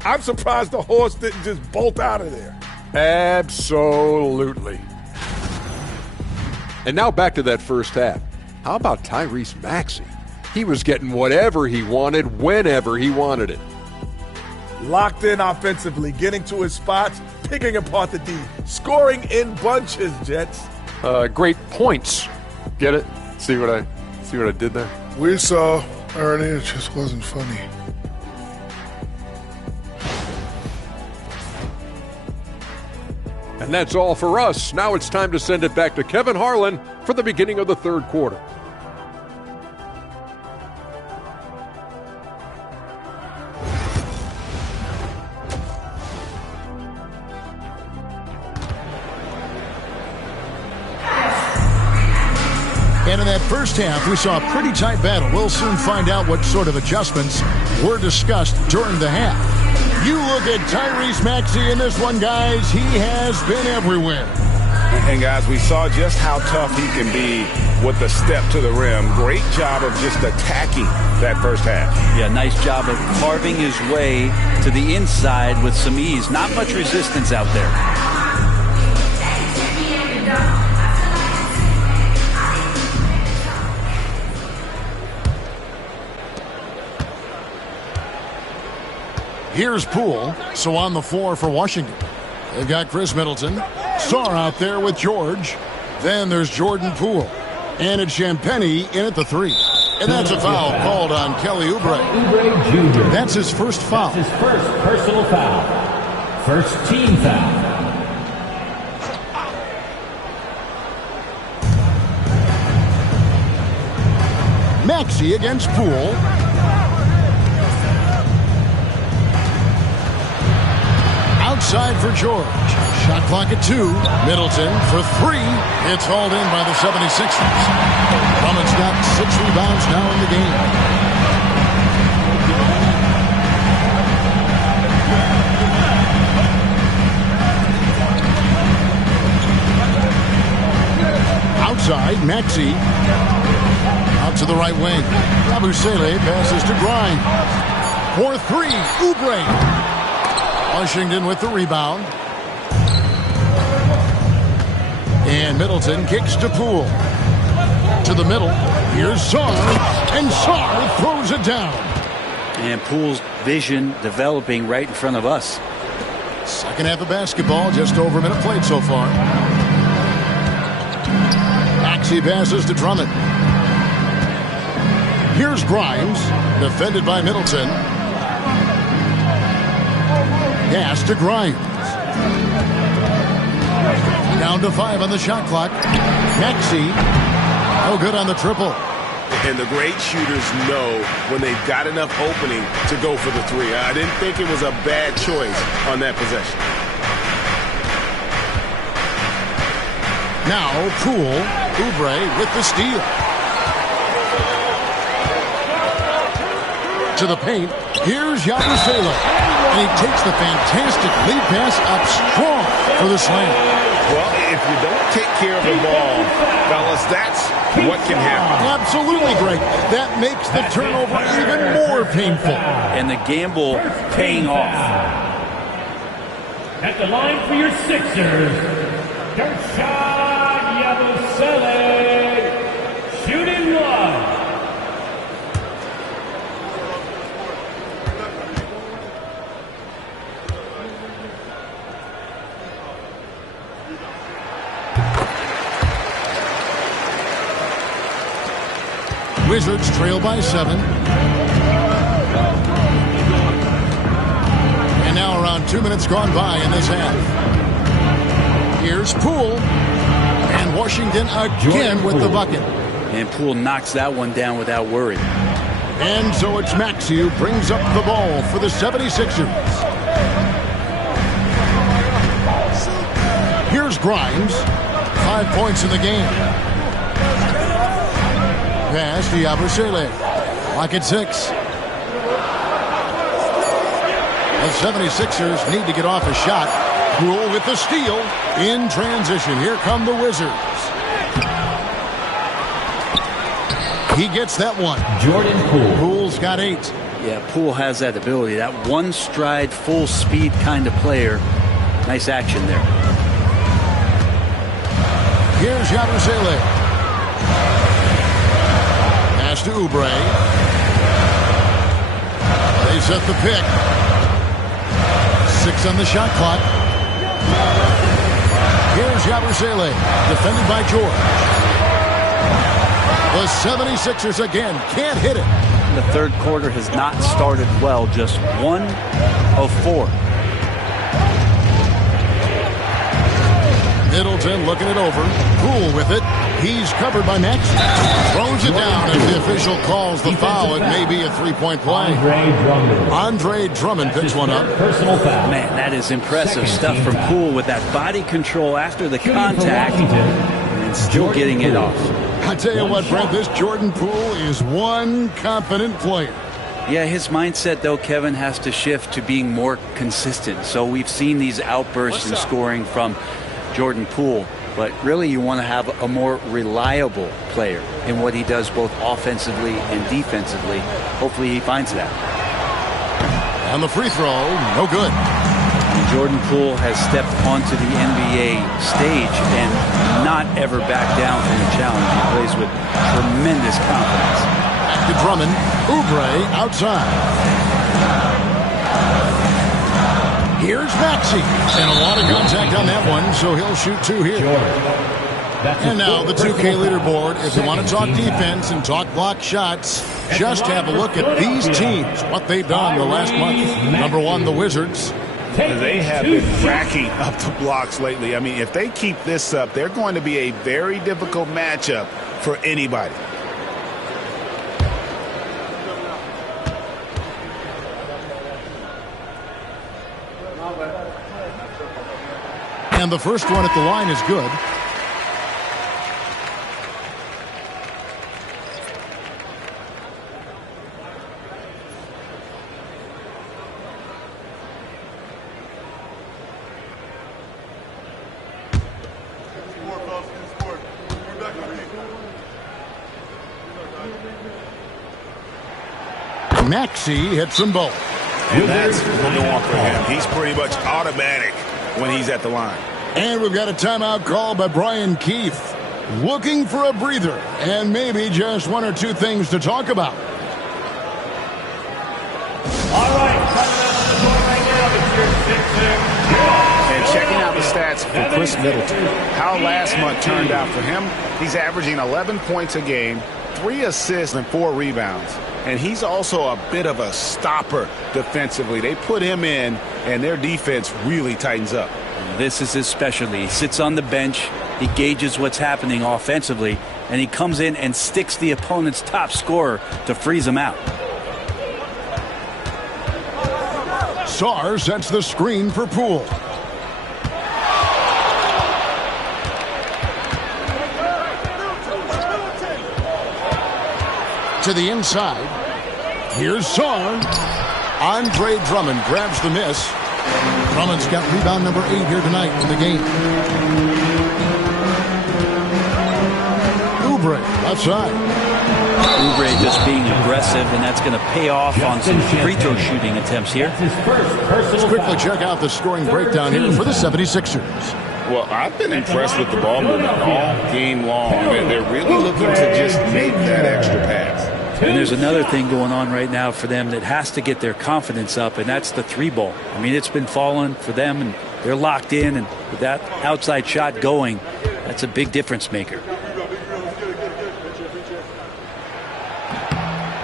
I'm surprised the horse didn't just bolt out of there. Absolutely. And now back to that first half. How about Tyrese Maxey? He was getting whatever he wanted, whenever he wanted it. Locked in offensively, getting to his spots, picking apart the D, scoring in bunches, Jets. Great points. Get it? See what I did there? We saw, Ernie, it just wasn't funny. And that's all for us. Now it's time to send it back to Kevin Harlan for the beginning of the third quarter. And in that first half, we saw a pretty tight battle. We'll soon find out what sort of adjustments were discussed during the half. You look at Tyrese Maxey in this one, guys. He has been everywhere. And, guys, we saw just how tough he can be with the step to the rim. Great job of just attacking that first half. Yeah, nice job of carving his way to the inside with some ease. Not much resistance out there. Here's Poole, so on the floor for Washington. They've got Chris Middleton. Sarr out there with George. Then there's Jordan Poole. And it's Champagnie in at the three. And that's a foul called on Kelly Oubre. Oubre Jr. That's his first foul. That's his first personal foul. First team foul. Maxey against Poole. Outside for George. Shot clock at 2. Middleton for 3. It's hauled in by the 76ers. Drummond's got 6 rebounds now in the game. Outside, Maxey. Out to the right wing. Abusele passes to Grimes. For 3, Oubre. Washington with the rebound. And Middleton kicks to Poole. To the middle. Here's Sarr. And Sarr throws it down. And Poole's vision developing right in front of us. Second half of basketball, just over a minute played so far. Maxey passes to Drummond. Here's Grimes, defended by Middleton. Pass to Grimes. Down to 5 on the shot clock. Maxey, no good on the triple. And the great shooters know when they've got enough opening to go for the three. I didn't think it was a bad choice on that possession. Now Poole, Oubre with the steal. To the paint, here's Yabusele. And he takes the fantastic lead pass up strong for the slam. Well, if you don't take care of the ball, fellas, that's what can happen. Absolutely great. That makes the turnover even more painful. And the gamble paying off. At the line for your Sixers, Gershon Yabusele, shooting one. Wizards trail by 7. And now around 2 minutes gone by in this half. Here's Poole. And Washington again with the bucket. And Poole knocks that one down without worry. And so it's Maxey who brings up the ball for the 76ers. Here's Grimes. 5 points in the game. Pass to Yabusele. Lock at 6. The 76ers need to get off a shot. Poole with the steal in transition. Here come the Wizards. He gets that one. Jordan Poole. Poole's got 8. Yeah, Poole has that ability. That one stride, full speed kind of player. Nice action there. Here's Yabusele. Pass to Oubre. They set the pick. 6 on the shot clock. Here's Yabusele, defended by George. The 76ers again can't hit it. The third quarter has not started well, just 1 of 4. Middleton looking it over. Poole with it. He's covered by Max. Throws it down as the official calls the foul. It may be a three-point play. Andre Drummond picks one up. Personal foul. Man, that is impressive stuff from Poole with that body control after the contact and still getting it off. I tell you what, Brent, this Jordan Poole is one confident player. Yeah, his mindset, though, Kevin, has to shift to being more consistent. So we've seen these outbursts in scoring from Jordan Poole, but really you want to have a more reliable player in what he does both offensively and defensively. Hopefully he finds that. And the free throw, no good. And Jordan Poole has stepped onto the NBA stage and not ever backed down from the challenge. He plays with tremendous confidence. Back to Drummond. Oubre outside. Here's Maxey. And a lot of contact on that one, so he'll shoot 2 here. And now the 2K leaderboard. If you want to talk defense and talk block shots, just have a look at these teams, what they've done the last month. Number 1, the Wizards. They have been racking up the blocks lately. I mean, if they keep this up, they're going to be a very difficult matchup for anybody. And the first one at the line is good. Maxey hits them both. And that's the norm for him. He's pretty much automatic when he's at the line. And we've got a timeout call by Brian Keefe. Looking for a breather and maybe just 1 or 2 things to talk about. All right, coming up on the board right now is your Sixers, for Chris Middleton. How last month turned out for him, he's averaging 11 points a game, 3 assists and 4 rebounds. And he's also a bit of a stopper defensively. They put him in, and their defense really tightens up. This is his specialty. He sits on the bench, he gauges what's happening offensively, and he comes in and sticks the opponent's top scorer to freeze him out. Sarr sets the screen for Poole. To the inside. Here's Sarr. Andre Drummond grabs the miss. Drummond's got rebound number 8 here tonight in the game. Oubre outside. Oubre just being aggressive, and that's going to pay off on some free throw shooting attempts here. Let's quickly check out the scoring breakdown here for the 76ers. Well, I've been impressed with the ball movement all game long. They're really looking to just make that extra pass. And there's another thing going on right now for them that has to get their confidence up, and that's the 3-ball. I mean, it's been falling for them, and they're locked in, and with that outside shot going, that's a big difference maker.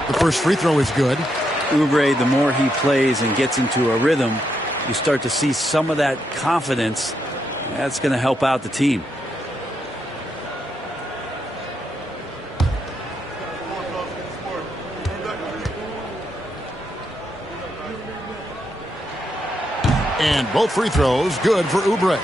The first free throw is good. Oubre, the more he plays and gets into a rhythm, you start to see some of that confidence. That's going to help out the team. And both free throws good for Oubre.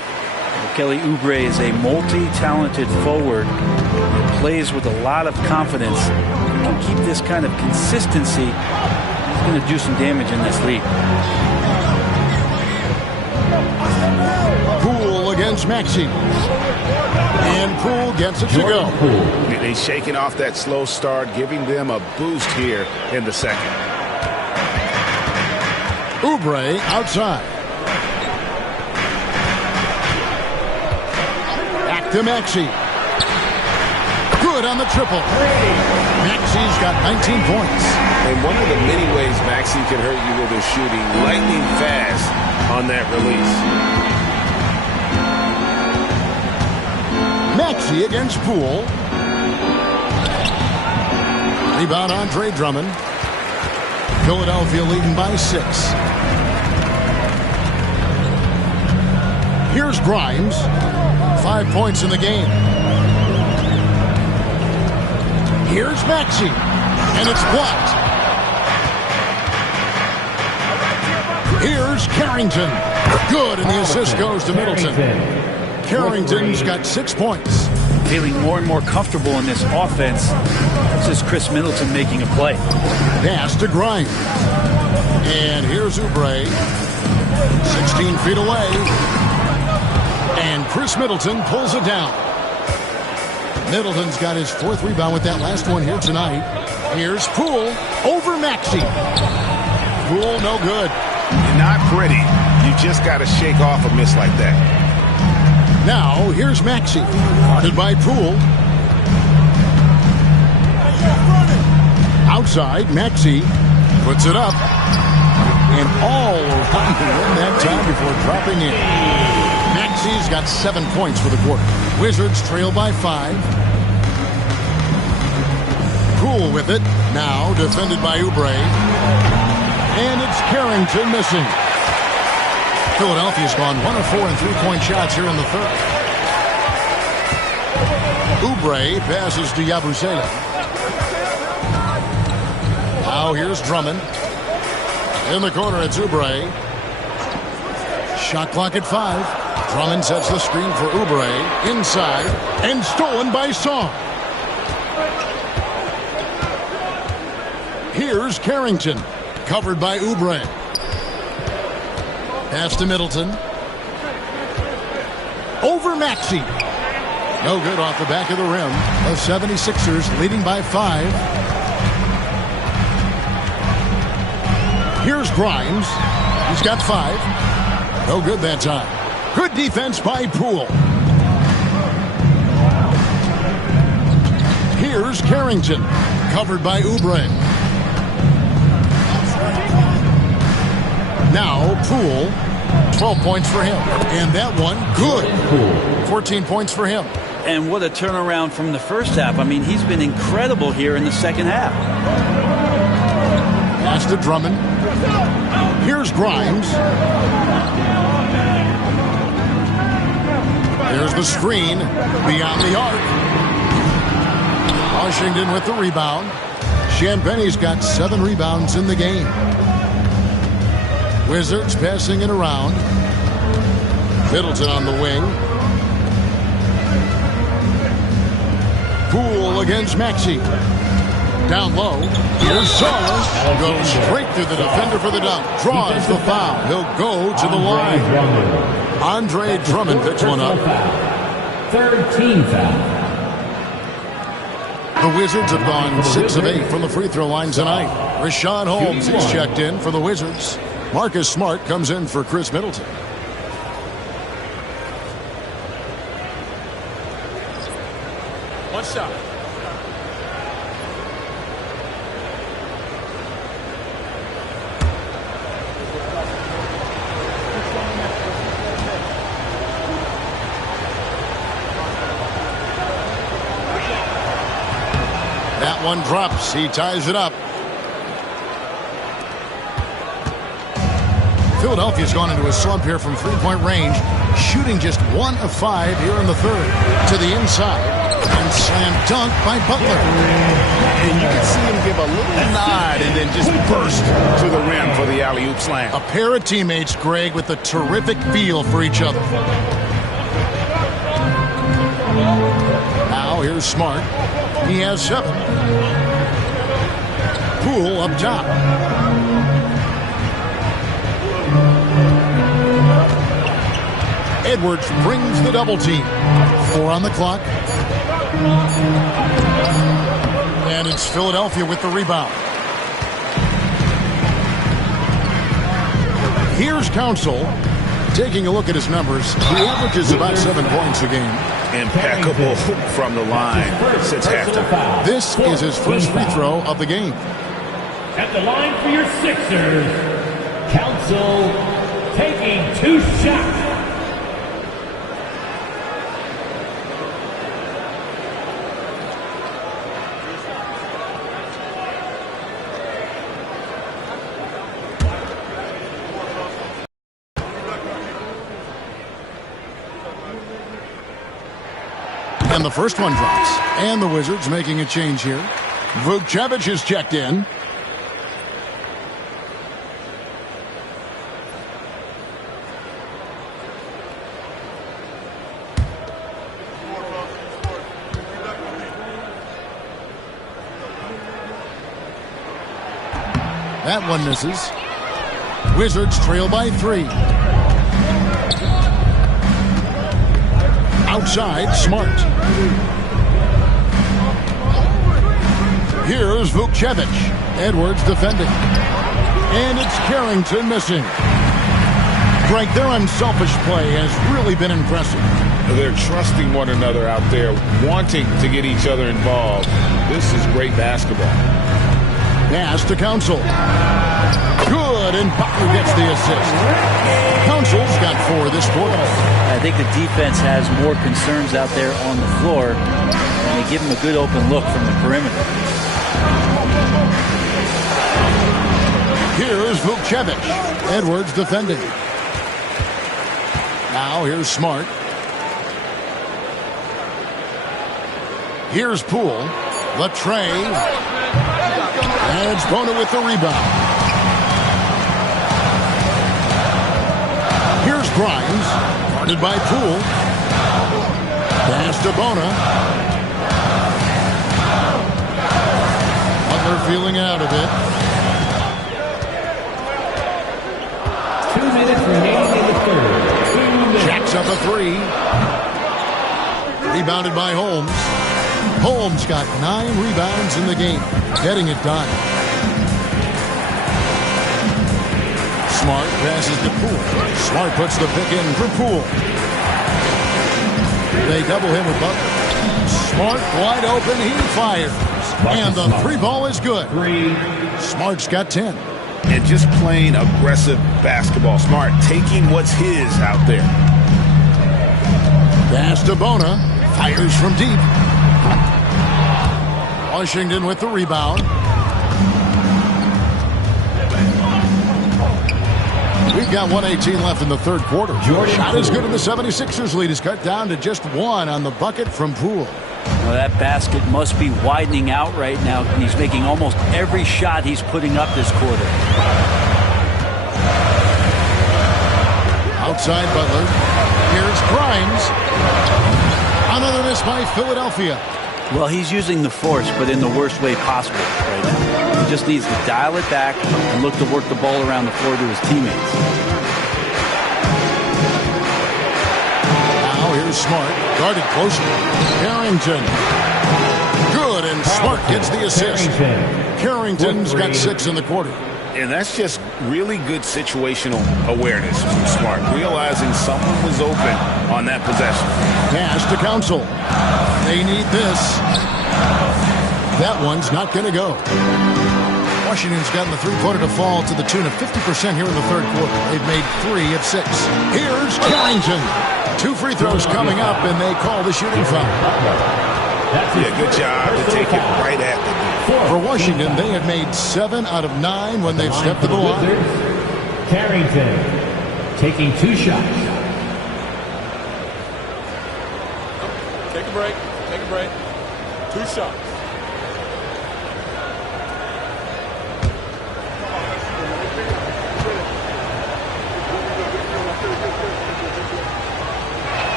Kelly Oubre is a multi-talented forward. He plays with a lot of confidence. If he can keep this kind of consistency, he's going to do some damage in this league. Poole against Maxey. And Poole gets it to go. They're shaking off that slow start, giving them a boost here in the second. Oubre outside. To Maxey. Good on the triple. Maxey's got 19 points. And one of the many ways Maxey can hurt you with his shooting, lightning fast on that release. Maxey against Poole. Rebound Andre Drummond. Philadelphia leading by 6. Here's Grimes. 5 points in the game. Here's Maxey. And it's blocked. Here's Carrington. Good, and the assist goes to Middleton. Carrington's got 6 points. Feeling more and more comfortable in this offense. This is Chris Middleton making a play. Pass to Grimes. And here's Oubre. 16 feet away. And Chris Middleton pulls it down. Middleton's got his 4th rebound with that last one here tonight. Here's Poole over Maxey. Poole no good. Not pretty. You just got to shake off a miss like that. Now here's Maxey. Guarded by Poole. Outside, Maxey puts it up. And all around the rim that time before dropping in. Maxey's got 7 points for the quarter. Wizards trail by 5. Poole with it. Now defended by Oubre. And it's Carrington missing. Philadelphia's gone 1 of 4 in 3-point shots here in the third. Oubre passes to Yabusele. Now here's Drummond. In the corner, it's Oubre. Shot clock at 5. Drummond sets the screen for Oubre. Inside. And stolen by Sarr. Here's Carrington. Covered by Oubre. Pass to Middleton. Over Maxey. No good off the back of the rim. The 76ers leading by 5. Here's Grimes. He's got 5. No good that time. Good defense by Poole. Here's Carrington. Covered by Oubre. Now Poole. 12 points for him. And that one, good. 14 points for him. And what a turnaround from the first half. I mean, he's been incredible here in the second half. Pass to Drummond. Here's Grimes. There's the screen beyond the arc. Washington with the rebound. Champagne's got 7 rebounds in the game. Wizards passing it around. Middleton on the wing. Poole against Maxey. Down low. Here's Saw. Goes straight through the defender for the dunk. Draws the foul. He'll go to the line. Andre Drummond picks one up. 13 foul. The Wizards have gone 6 of 8 from the free throw line tonight. Rashawn Holmes is checked in for the Wizards. Marcus Smart comes in for Chris Middleton. One shot. That one drops. He ties it up. Philadelphia's gone into a slump here from three-point range, shooting just 1 of 5 here in the third. To the inside, and slam dunk by Butler. And you can see him give a little nod and then just burst to the rim for the alley-oop slam. A pair of teammates, Greg, with a terrific feel for each other. Now here's Smart. He has 7. Poole up top. Edwards brings the double team. 4 on the clock. And it's Philadelphia with the rebound. Here's Council. Taking a look at his numbers, he averages about 7 points a game. Impeccable from the line since halftime. This is his first free throw of the game. At the line for your Sixers, Council taking 2 shots. And the first one drops. And the Wizards making a change here. Vukcevic is checked in. That one misses. Wizards trail by 3. Outside, Smart. Here's Vukcevic. Edwards defending. And it's Carrington missing. Greg, their unselfish play has really been impressive. They're trusting one another out there, wanting to get each other involved. This is great basketball. Pass to Council. Good, and Butler gets the assist. Council's got 4 this quarter. I think the defense has more concerns out there on the floor, and they give him a good open look from the perimeter. Here's Vukcevic. Edwards defending. Now here's Smart. Here's Poole. Latre. And Bona with the rebound. Here's Grimes. Guarded by Poole. Pass to Bona. Butler feeling out of it. 2 minutes remaining in the third. Jacks up a 3. Rebounded by Holmes. Holmes got 9 rebounds in the game, getting it done. Smart passes to Poole. Smart puts the pick in for Poole. They double him with Butler. Smart wide open, he fires. And the 3 ball is good. Smart's got 10. and just playing aggressive basketball. Smart taking what's his out there. Pass to Bona. Fires from deep. Washington with the rebound. We've got 1:18 left in the third quarter. Shot is good, and the 76ers lead is cut down to just one on the bucket from Poole. Well, that basket must be widening out right now. He's making almost every shot he's putting up this quarter. Outside Butler. Here's Grimes. Another miss by Philadelphia. Well, he's using the force, but in the worst way possible right now. He just needs to dial it back and look to work the ball around the floor to his teammates. Now here's Smart. Guarded closely. Carrington. Good, and Smart gets the assist. Carrington's got 6 in the quarter. And that's just really good situational awareness from Smart, realizing someone was open on that possession. Pass to Council. They need this. That one's not going to go. Washington's gotten the three-pointer to fall to the tune of 50% here in the third quarter. They've made 3 of 6. Here's Carrington. 2 free throws coming up, and they call the shooting foul. Yeah, good job to take it right at the For Washington, they have made 7 out of 9 when they've stepped to the line. Carrington taking 2 shots. Take a break. Take a break. 2 shots.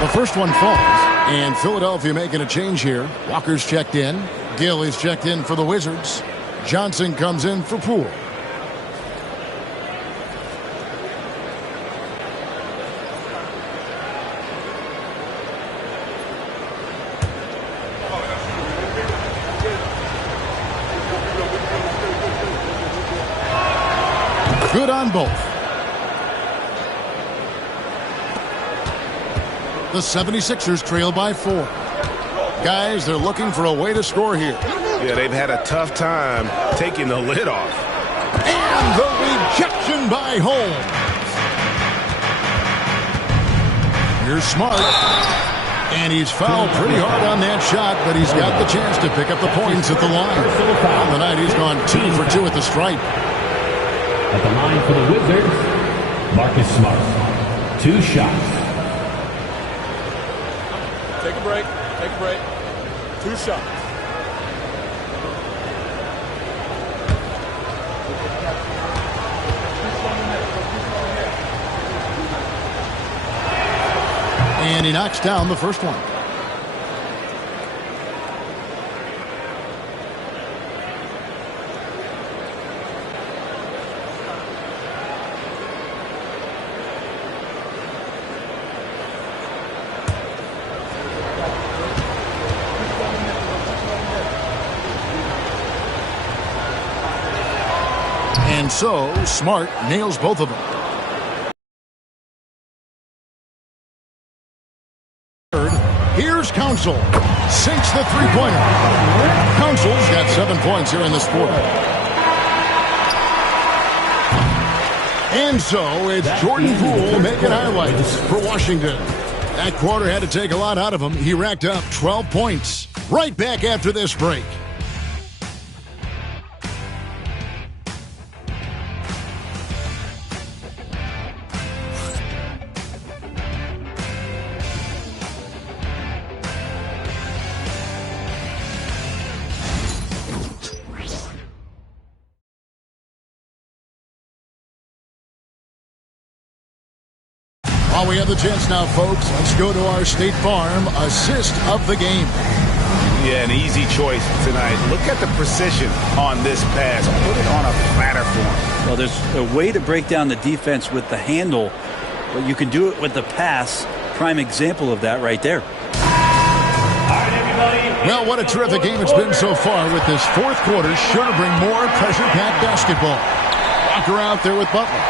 The first one falls, and Philadelphia making a change here. Walker's checked in. Gill is checked in for the Wizards. Johnson comes in for Poole. Good on both. The 76ers trail by 4. Guys, they're looking for a way to score here. Yeah, they've had a tough time taking the lid off. And the rejection by Holmes. Here's Smart. And he's fouled pretty hard on that shot, but he's got the chance to pick up the points at the line. On the night, he's gone 2 for 2 at the stripe. At the line for the Wizards, Marcus Smart. 2 shots. Take a break. Take a break. 2 shots. And he knocks down the first one. And so, Smart nails both of them. Here's Council. Sinks the three-pointer. Council's got 7 points here in this quarter. And so, it's Jordan Poole making highlights for Washington. That quarter had to take a lot out of him. He racked up 12 points. Right back after this break. While we have the chance now, folks, let's go to our State Farm assist of the game. Yeah, an easy choice tonight. Look at the precision on this pass. Put it on a platter form. Well, there's a way to break down the defense with the handle, but you can do it with the pass. Prime example of that right there. Well, what a terrific game it's been so far, with this fourth quarter sure to bring more pressure-packed basketball. Walker out there with Butler.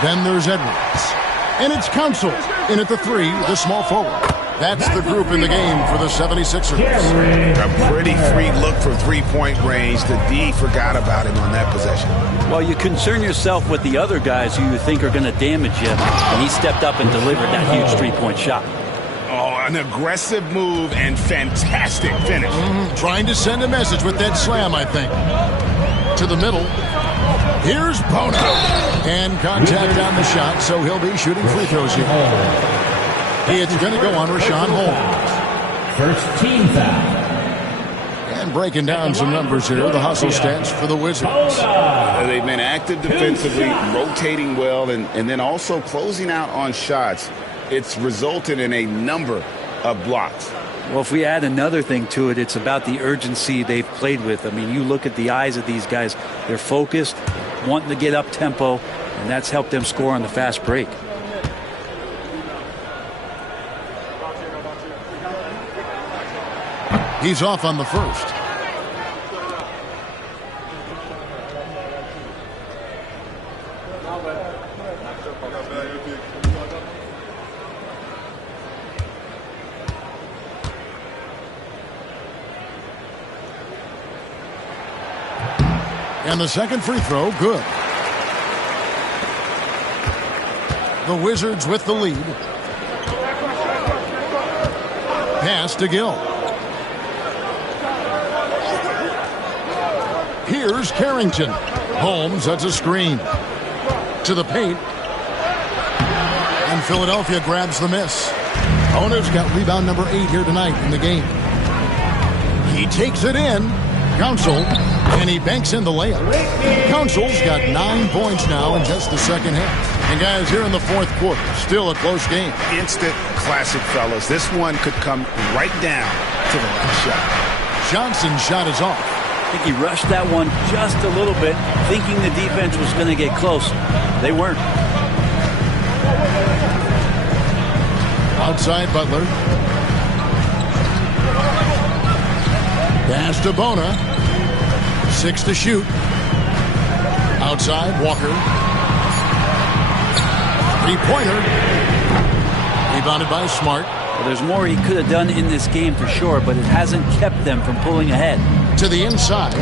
Then there's Edwards. And it's Council in at the 3, the small forward. That's the group in the game for the 76ers. A pretty free look for three-point range. The D forgot about him on that possession. Well, you concern yourself with the other guys who you think are going to damage you, and he stepped up and delivered that huge three-point shot. Oh, an aggressive move and fantastic finish. Trying to send a message with that slam, I think. To the middle. Here's Bono. And contact on the shot, so he'll be shooting free throws here. It's going to go on Rashawn Holmes. First team foul. And breaking down some numbers here, the hustle stats for the Wizards. They've been active defensively, rotating well, and then also closing out on shots. It's resulted in a number of blocks. Well, if we add another thing to it, it's about the urgency they've played with. I mean, you look at the eyes of these guys. They're focused, wanting to get up tempo, and that's helped them score on the fast break. He's off on the first. And the second free throw, good. The Wizards with the lead. Pass to Gill. Here's Carrington. Holmes, that's a screen. To the paint. And Philadelphia grabs the miss. Ona's got rebound number 8 here tonight in the game. He takes it in. Council, and he banks in the layup. Council's got 9 points now in just the second half. And guys, here in the fourth quarter, still a close game. Instant classic, fellas. This one could come right down to the last shot. Johnson's shot is off. I think he rushed that one just a little bit, thinking the defense was going to get close. They weren't. Outside Butler. Pass to Bona. 6 to shoot. Outside, Walker. Three-pointer. Rebounded by Smart. Well, there's more he could have done in this game for sure, but it hasn't kept them from pulling ahead. To the inside.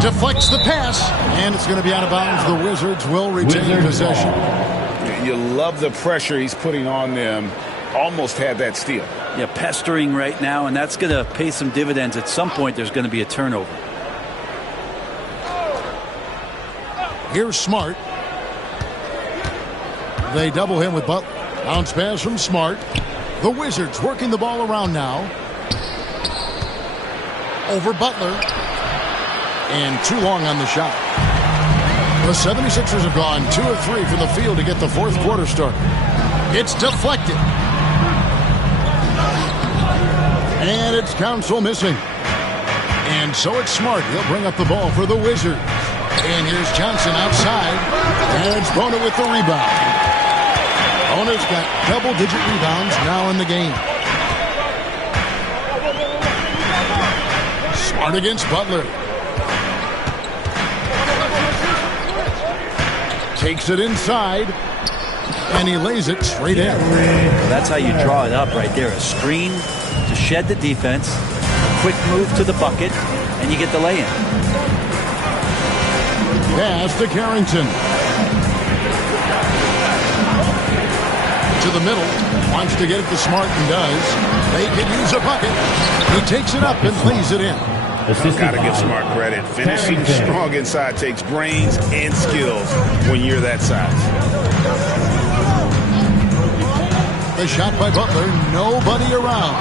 Deflects the pass. And it's going to be out of bounds. The Wizards will retain possession. You love the pressure he's putting on them. Almost had that steal. Yeah, pestering right now, and that's going to pay some dividends. At some point, there's going to be a turnover. Here's Smart. They double him with Butler. Bounce pass from Smart. The Wizards working the ball around now. Over Butler. And too long on the shot. The 76ers have gone 2 of 3 from the field to get the fourth quarter started. It's deflected. And it's Council missing. And so it's Smart. He'll bring up the ball for the Wizards. And here's Johnson outside. And it's Bona with the rebound. Bona's got double-digit rebounds now in the game. Smart against Butler. Takes it inside. And he lays it straight in. That's how you draw it up right there. A screen to shed the defense, a quick move to the bucket, and you get the lay-in. Pass to Carrington. To the middle. Wants to get it to Smart and does. They could use a bucket. He takes it up and lays it in. Got to give Smart credit. Finishing strong inside takes brains and skills when you're that size. The shot by Butler, nobody around.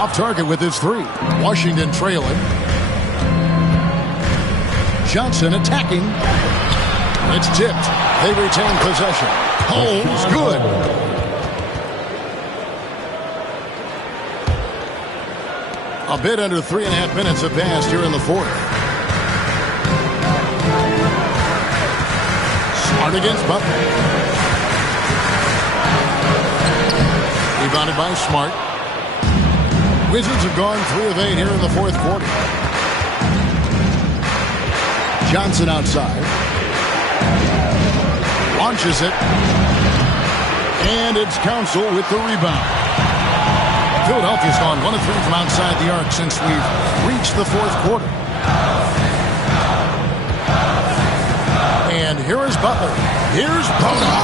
Off target with his 3. Washington trailing. Johnson attacking. It's tipped. They retain possession. Holmes, good. A bit under 3.5 minutes have passed here in the fourth. Smart against Butler. Rebounded by Smart. Wizards have gone 3 of 8 here in the fourth quarter. Johnson outside. Launches it. And it's Council with the rebound. Philadelphia's gone 1 of 3 from outside the arc since we've reached the fourth quarter. And here is Butler. Here's Butler.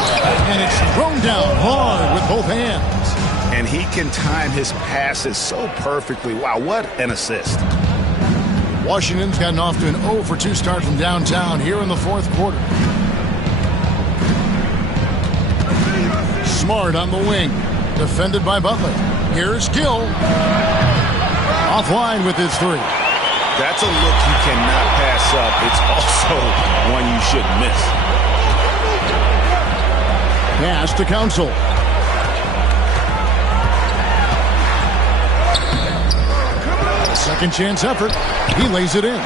And it's thrown down hard with both hands. And he can time his passes so perfectly. Wow, what an assist. Washington's gotten off to an 0 for 2 start from downtown here in the fourth quarter. Smart on the wing. Defended by Butler. Here's Gill. Offline with his 3. That's a look you cannot pass up. It's also one you shouldn't miss. Pass to Council. Second chance effort. He lays it in.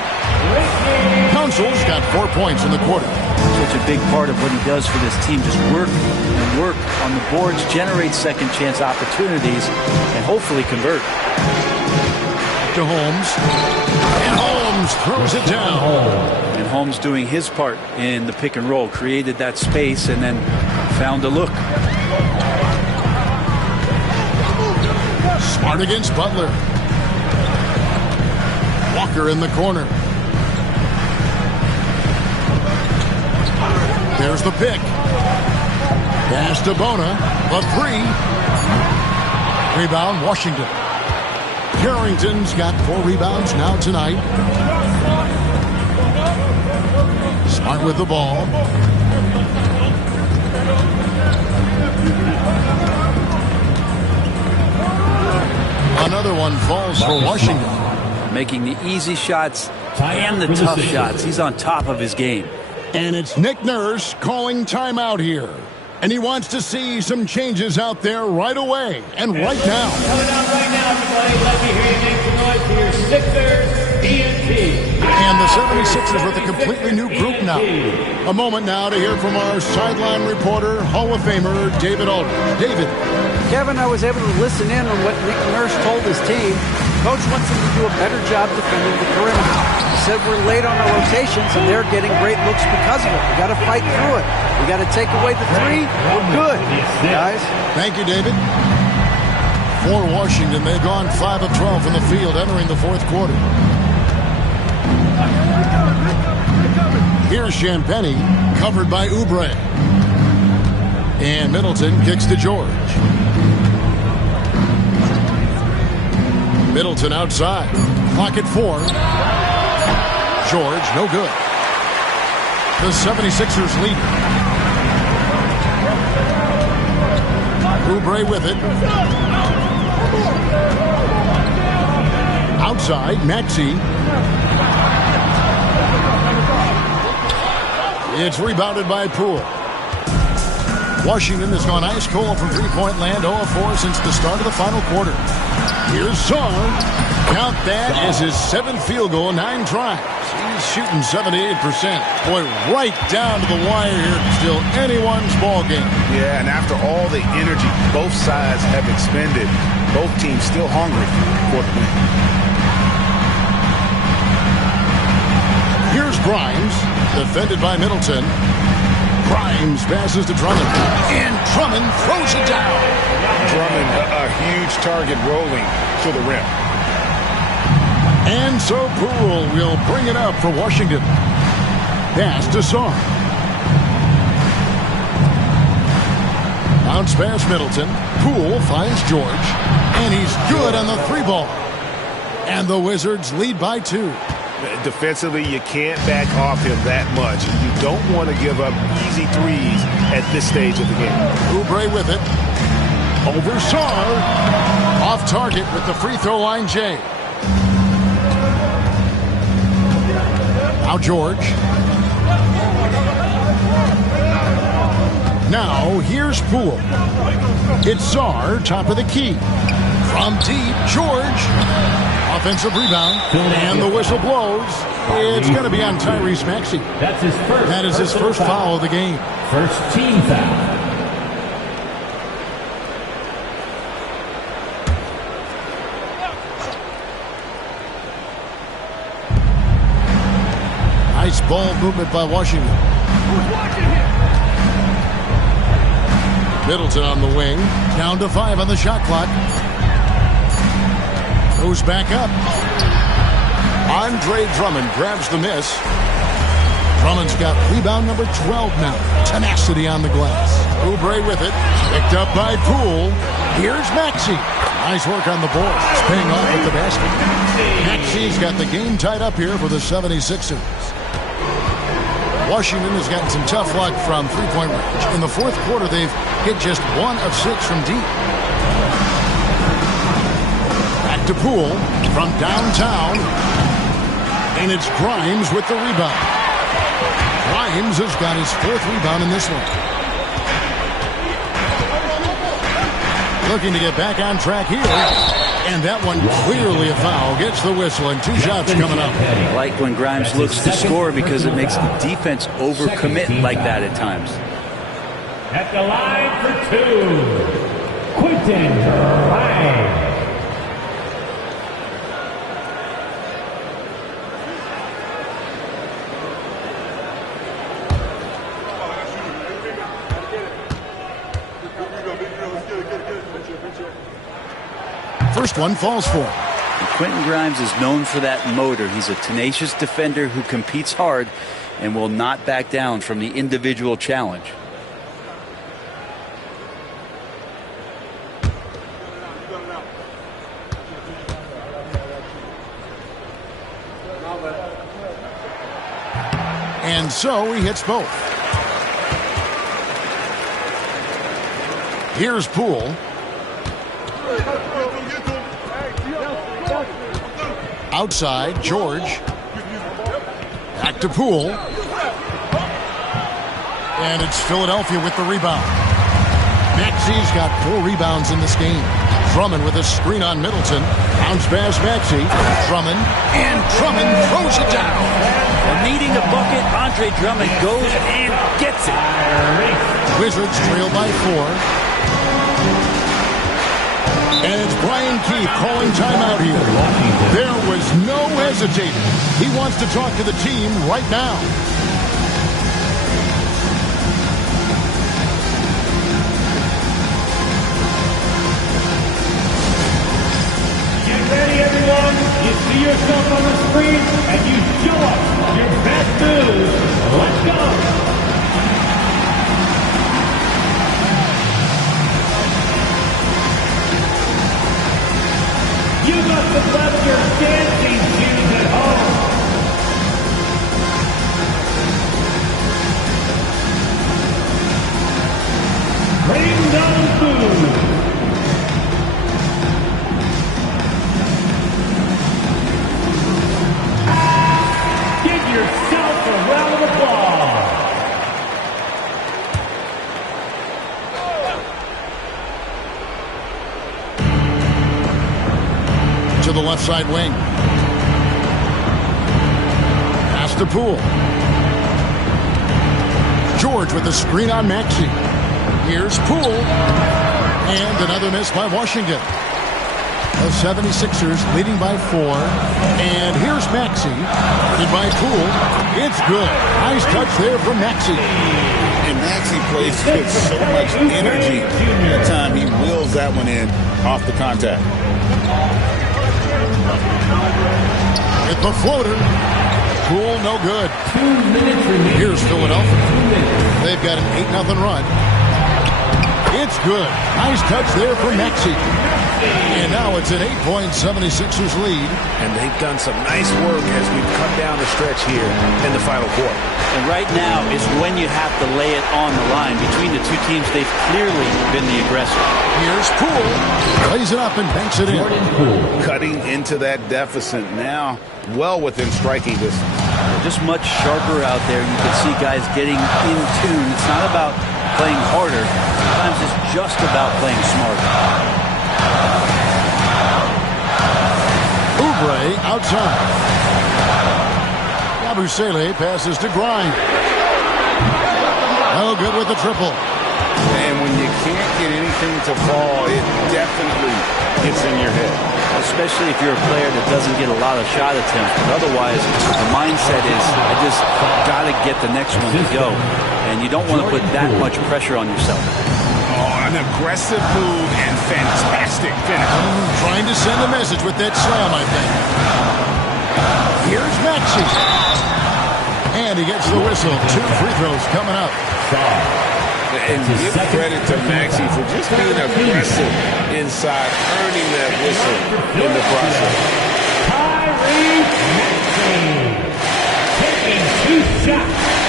Council's got 4 points in the quarter. Such a big part of what he does for this team. Just work and work on the boards, generate second chance opportunities, and hopefully convert. To Holmes. And Holmes throws it down. And Holmes doing his part in the pick and roll. Created that space and then found a look. Smart against Butler. Walker in the corner. There's the pick. Pass to Bona. A 3. Rebound, Washington. Carrington's got 4 rebounds now tonight. Smart with the ball. Another one falls for Washington. Making the easy shots and the tough shots. He's on top of his game. And it's Nick Nurse calling timeout here. And he wants to see some changes out there right away and right now. Coming out right now, everybody. Let me hear you make some noise for your Sixers BNP. And the 76ers with a completely new group now. A moment now to hear from our sideline reporter, Hall of Famer David Aldridge. David. Kevin, I was able to listen in on what Nick Nurse told his team. Coach wants them to do a better job defending the perimeter. He said we're late on our rotations and they're getting great looks because of it. We got to fight through it. We got to take away the 3. We're good, guys. Thank you, David. For Washington, they've gone 5 of 12 from the field entering the fourth quarter. Here's Champagny, covered by Oubre. And Middleton kicks to George. Middleton outside. Clock at 4. George, no good. The 76ers lead. Oubre with it. Outside, Maxey. It's rebounded by Poole. Washington has gone ice cold from three-point land, 0 of 4 since the start of the final quarter. Here's Sarr. Count that as his 7th field goal, 9 tries. He's shooting 78%. Boy, right down to the wire here. Still anyone's ball game. Yeah, and after all the energy both sides have expended, both teams still hungry for the win. Here's Grimes, defended by Middleton. Grimes passes to Drummond, and Drummond throws it down. Drummond, a huge target rolling to the rim. And so Poole will bring it up for Washington. Pass to Sarr. Bounce past Middleton. Poole finds George, and he's good on the 3-ball. And the Wizards lead by 2. Defensively, you can't back off him that much. You don't want to give up easy threes at this stage of the game. Oubre with it. Over Sarr. Off target with the free throw line, Jay. Now George. Now here's Poole. It's Sarr, top of the key. From deep, George. Offensive rebound, and the whistle blows. It's going to be on Tyrese Maxey. That's his first. That is his first foul of the game. First team foul. Nice ball movement by Washington. Middleton on the wing. Down to 5 on the shot clock. Goes back up. Andre Drummond grabs the miss. Drummond's got rebound number 12 now. Tenacity on the glass. Oubre with it. Picked up by Poole. Here's Maxey. Nice work on the board. It's paying off with the basket. Maxey's got the game tied up here for the 76ers. Washington has gotten some tough luck from three-point range. In the fourth quarter, they've hit just 1 of 6 from deep. Back to Poole from downtown. And it's Grimes with the rebound. Grimes has got his 4th rebound in this one. Looking to get back on track here. And that one clearly a foul. Gets the whistle and 2 shots coming up. I like when Grimes looks to score because it makes the defense overcommit like that at times. At the line for 2, Quentin Grimes. First one falls for him. And Quentin Grimes is known for that motor. He's a tenacious defender who competes hard and will not back down from the individual challenge. And so he hits both. Here's Poole. Outside, George. Back to Poole. And it's Philadelphia with the rebound. Maxey's got 4 rebounds in this game. Drummond with a screen on Middleton. Bounce pass Maxey. Drummond. And Drummond throws it down. Well, needing a bucket, Andre Drummond goes and gets it. Wizards trail by 4. And it's Brian Keith calling timeout here. There was no hesitating. He wants to talk to the team right now. Get ready, everyone. You see yourself on the screen, and you show us your best moves. Let's go. You must have left your dancing shoes at home. Bring down food. Give yourself a round of applause. To the left side wing. Pass to Poole. George with the screen on Maxey. Here's Poole. And another miss by Washington. The 76ers leading by 4. And here's Maxey. Leading by Poole. It's good. Nice touch there from Maxey. And Maxey plays with so much energy. That time he wheels that one in off the contact. With the floater. Poole, no good. Here's Philadelphia. They've got an 8-0 run. It's good. Nice touch there from Maxey. And now it's an 8-point 76ers lead. And they've done some nice work as we've come down the stretch here in the final quarter. And right now is when you have to lay it on the line. Between the two teams, they've clearly been the aggressor. Here's Poole. Lays it up and banks it in. Cutting into that deficit now, well within striking distance. They're just much sharper out there. You can see guys getting in tune. It's not about playing harder. Sometimes it's just about playing smarter. Oubre outside. Yabusele passes to Grimes. Oh, good with the triple. And when you can't get anything to fall, it definitely gets in your head. Especially if you're a player that doesn't get a lot of shot attempts. But otherwise, the mindset is, I just got to get the next one to go. And you don't want to put that much pressure on yourself. Oh, I An aggressive move and fantastic finish. Trying to send a message with that slam, I think. Here's Maxey. And he gets the whistle. 2 free throws coming up. And give credit to Maxey for just being aggressive inside, earning that whistle in the process. Tyrese Maxey taking 2 shots.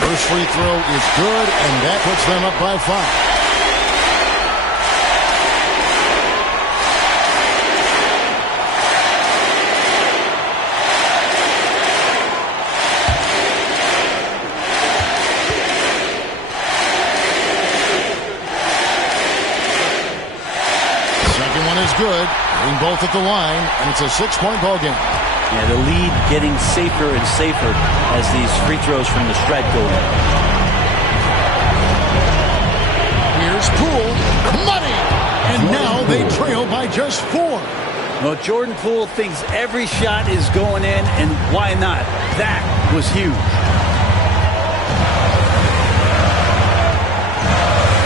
First free throw is good, and that puts them up by 5. Second one is good. Getting both at the line, and it's a 6-point ball game. Yeah, the lead getting safer and safer as these free throws from the stripe go in. Here's Poole. Money! And now they trail by just 4. Well, Jordan Poole thinks every shot is going in, and why not? That was huge.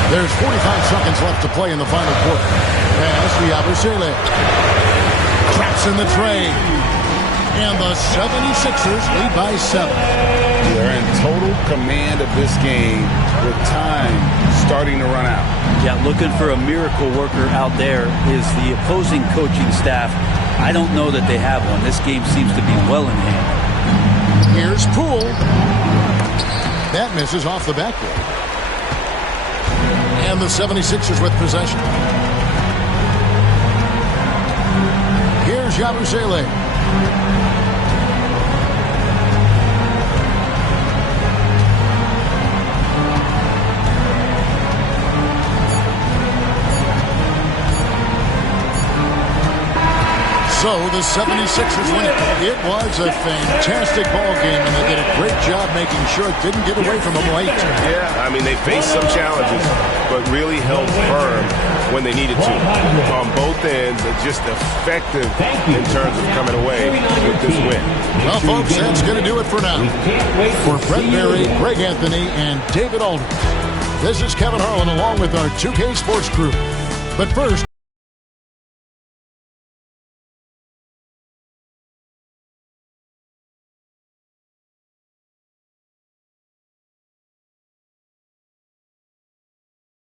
There's 45 seconds left to play in the final quarter. Pass to Yabusele. Traps in the tray. And the 76ers lead by 7. They're in total command of this game with time starting to run out. Yeah, looking for a miracle worker out there is the opposing coaching staff. I don't know that they have one. This game seems to be well in hand. Here's Poole. That misses off the backboard. And the 76ers with possession. Here's Yabusele. So the 76ers win it. It was a fantastic ball game, and they did a great job making sure it didn't get away from them late. Yeah, I mean, they faced some challenges, but really held firm when they needed to. On both ends, just effective in terms of coming away with this win. Well, folks, that's going to do it for now. For Brett Berry, Greg Anthony, and David Aldridge, this is Kevin Harlan along with our 2K Sports crew. But first,